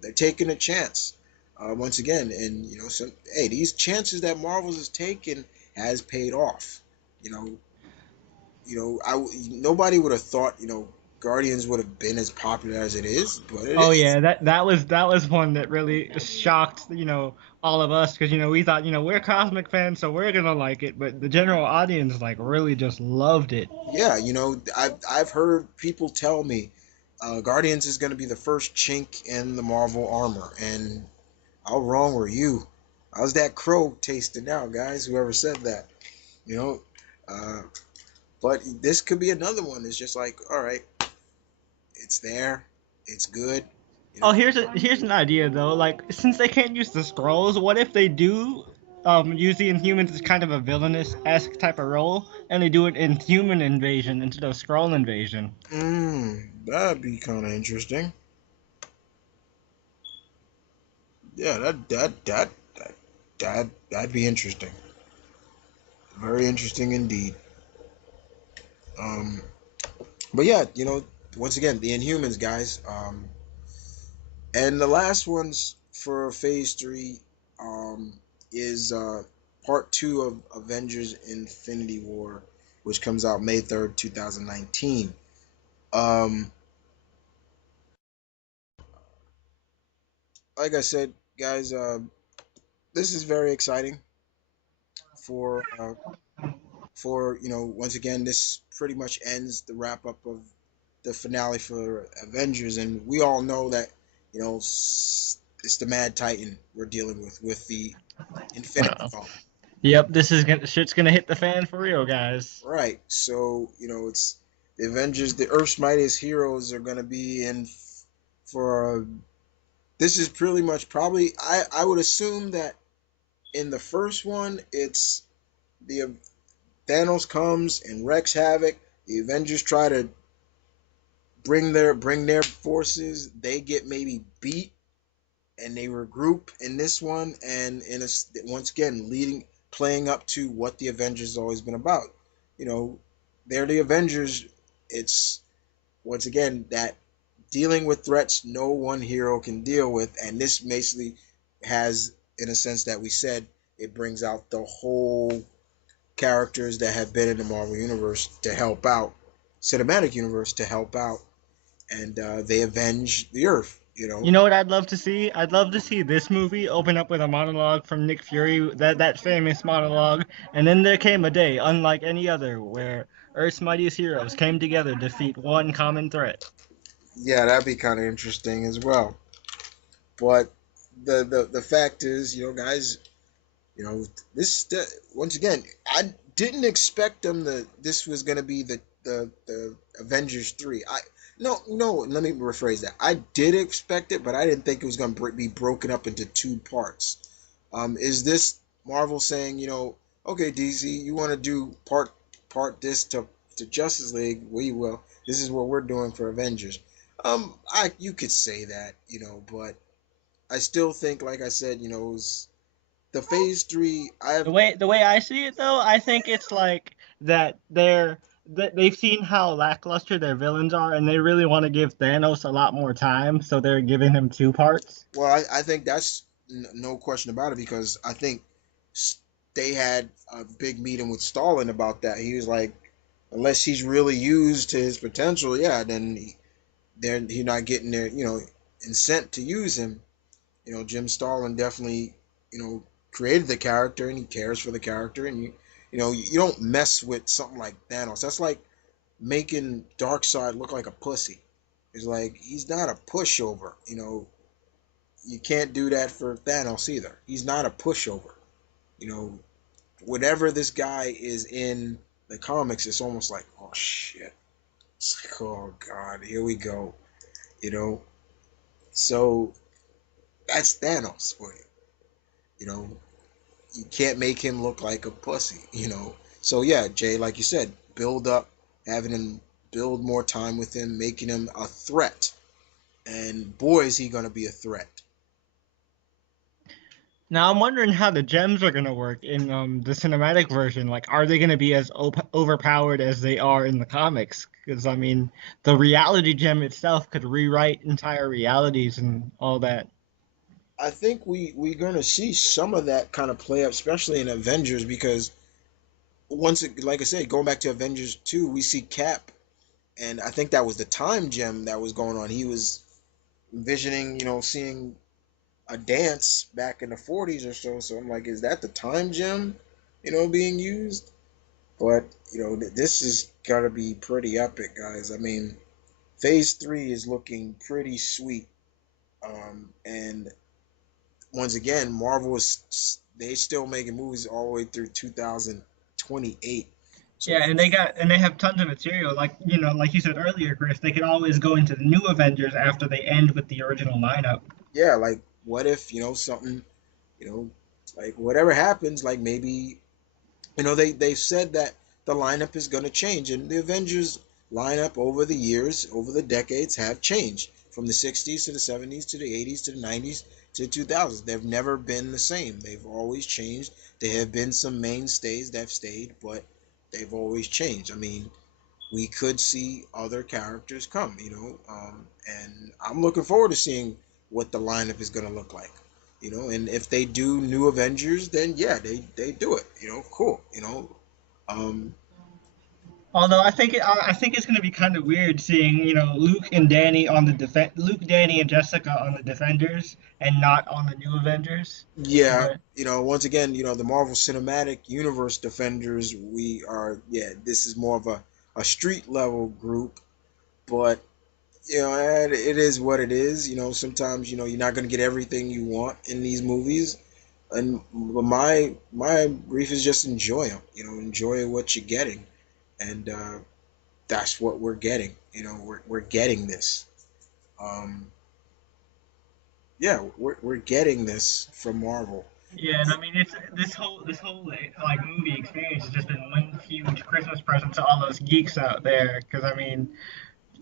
They're taking a chance. Once again, and so hey, these chances that Marvels has taken has paid off. You know, nobody would have thought Guardians would have been as popular as it is, but it Oh is. yeah, that was one that really shocked all of us because we thought we're cosmic fans so we're gonna like it, but the general audience like really just loved it. Yeah, I've heard people tell me Guardians is going to be the first chink in the Marvel armor, and how wrong were you? How's that crow tasting now, guys? Whoever said that, you know. Uh, but this could be another one. It's just like, all right, it's there, it's good. You Oh, know, here's an idea though. Like, since they can't use the scrolls, what if they do use the Inhumans as kind of a villainous esque type of role, and they do it in human invasion instead of scroll invasion? that'd be kind of interesting. Yeah, that'd be interesting. Very interesting indeed. Um, but yeah, once again, the Inhumans, guys. And the last ones for Phase 3 is Part 2 of Avengers Infinity War, which comes out May 3rd, 2019. Um, like I said, guys, this is very exciting for once again, this pretty much ends the wrap up of the finale for Avengers, and we all know that it's the Mad Titan we're dealing with the Infinity Thought. Yep, this is gonna shit's gonna hit the fan for real, guys. Right. So, it's the Avengers, the Earth's Mightiest Heroes are going to be in for this is pretty much probably I would assume that in the first one it's the Thanos comes and wrecks havoc. The Avengers try to bring their forces. They get maybe beat and they regroup in this one, and once again leading playing up to what the Avengers has always been about. You know, they're the Avengers. It's once again that dealing with threats no one hero can deal with, and this basically has, in a sense that we said, it brings out the whole characters that have been in the Marvel universe to help out, cinematic universe to help out, and they avenge the Earth. You You know, know what I'd love to see? I'd love to see this movie open up with a monologue from Nick Fury, that famous monologue, and then there came a day, unlike any other, where Earth's mightiest heroes came together to defeat one common threat. yeah, that'd be kind of interesting as well. But the fact is, guys, you know, this once again, I didn't expect them to. This was gonna be the Avengers 3. I no no. Let me rephrase that. I did expect it, but I didn't think it was gonna be broken up into two parts. Is this Marvel saying, okay, DC, you want to do part this to Justice League? We will. This is what we're doing for Avengers. I you could say that, but I still think, like I said, it was the Phase 3. The way I see it though, I think it's like that they've seen how lackluster their villains are, and they really want to give Thanos a lot more time, so they're giving him two parts. Well, I think that's no question about it, because I think they had a big meeting with Stalin about that. He was like, unless he's really used to his potential, yeah, then they're he's not getting their incent to use him. Jim Stalin definitely created the character, and he cares for the character, and you don't mess with something like Thanos. That's like making Darkseid look like a pussy. It's like he's not a pushover. You can't do that for Thanos either. He's not a pushover. You know, whatever this guy is in the comics, it's almost like, oh shit. It's like, oh god, here we go. You know, so that's Thanos for you. You know, you can't make him look like a pussy. So yeah, Jay, like you said, build up, having him build more time with him, making him a threat, and boy, is he gonna be a threat. Now I'm wondering how the gems are gonna work in the cinematic version. Like, are they gonna be as overpowered as they are in the comics? Because I mean, the reality gem itself could rewrite entire realities and all that. I think we're gonna see some of that kind of play up, especially in Avengers, because like I said, going back to Avengers 2, we see Cap, and I think that was the time gem that was going on. He was envisioning, seeing a dance back in the 40s or so. So I'm like, is that the time gem, being used? But this is gotta be pretty epic, guys. I mean, Phase 3 is looking pretty sweet. And once again, Marvel is they still making movies all the way through 2028. So Yeah, and they have tons of material. Like like you said earlier, Chris, they could always go into the new Avengers after they end with the original lineup. yeah, like what if something, you know like whatever happens, like maybe they've said that the lineup is going to change, and the Avengers lineup over the years, over the decades, have changed from the 60s to the 70s to the 80s to the 90s to the 2000s. They've never been the same. They've always changed. There have been some mainstays that have stayed, but they've always changed. I mean, we could see other characters come, and I'm looking forward to seeing what the lineup is going to look like. And if they do new Avengers, then yeah, they do it. Cool. Um, Although I think it's going to be kind of weird seeing Luke, Danny, and Jessica on the Defenders and not on the new Avengers. yeah, But once again, the Marvel Cinematic Universe Defenders, we are, yeah, this is more of a street level group, but it is what it is. Sometimes you're not going to get everything you want in these movies, and my brief is just enjoy them. Enjoy what you're getting, and that's what we're getting. We're getting this. Um, yeah, we're getting this from Marvel. yeah, and I mean it's this whole like movie experience has just been one huge Christmas present to all those geeks out there. Because I mean,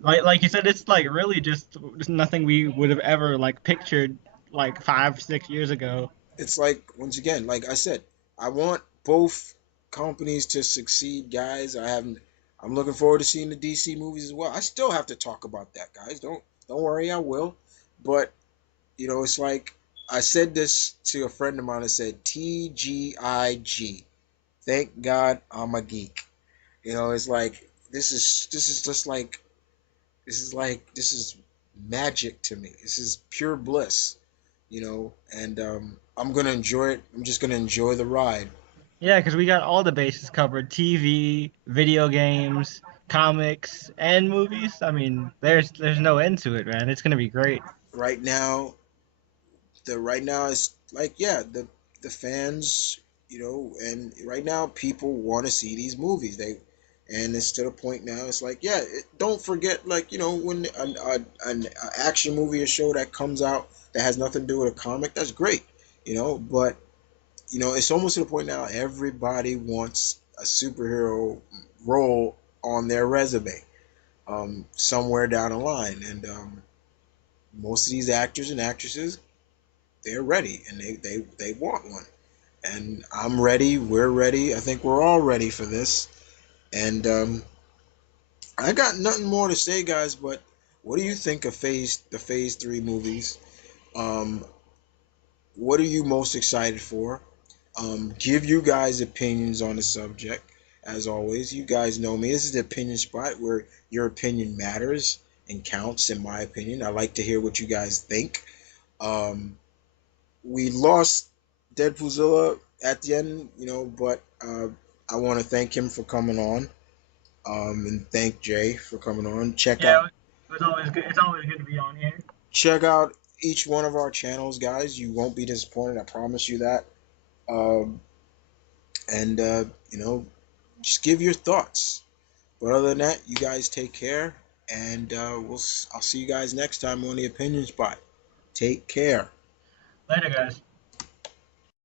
like you said, it's like really just nothing we would have ever like pictured like 5 6 years ago. It's like, once again, like I said, I want both companies to succeed, guys. I'm looking forward to seeing the DC movies as well. I still have to talk about that, guys. Don't worry, I will. But it's like I said this to a friend of mine. I said TGIG. Thank God I'm a geek. It's like this is just like this is magic to me. This is pure bliss. And I'm gonna enjoy it. I'm just gonna enjoy the ride. Yeah, because we got all the bases covered: TV, video games, comics, and movies. I mean, there's no end to it, man. It's gonna be great. Right now, the right now is like, yeah, the fans, and right now people want to see these movies. And it's to the point now. It's like, yeah, don't forget, like, when an action movie or show that comes out that has nothing to do with a comic, that's great. But it's almost to the point now. Everybody wants a superhero role on their resume, somewhere down the line, and most of these actors and actresses, they're ready, and they want one. And I'm ready. We're ready. I think we're all ready for this. And I got nothing more to say, guys. But what do you think of Phase 3 movies? Um, what are you most excited for? Give you guys opinions on the subject. As always, you guys know me. This is the opinion spot where your opinion matters and counts. In my opinion, I like to hear what you guys think. Um, we lost Deadpoolzilla at the end, but I want to thank him for coming on, and thank Jay for coming on. Yeah, it was always good. It's always good to be on here. Check out each one of our channels, guys. You won't be disappointed. I promise you that. Um, and just give your thoughts. But other than that, you guys take care, and I'll see you guys next time on the Opinion Spot. Take care. Later, guys.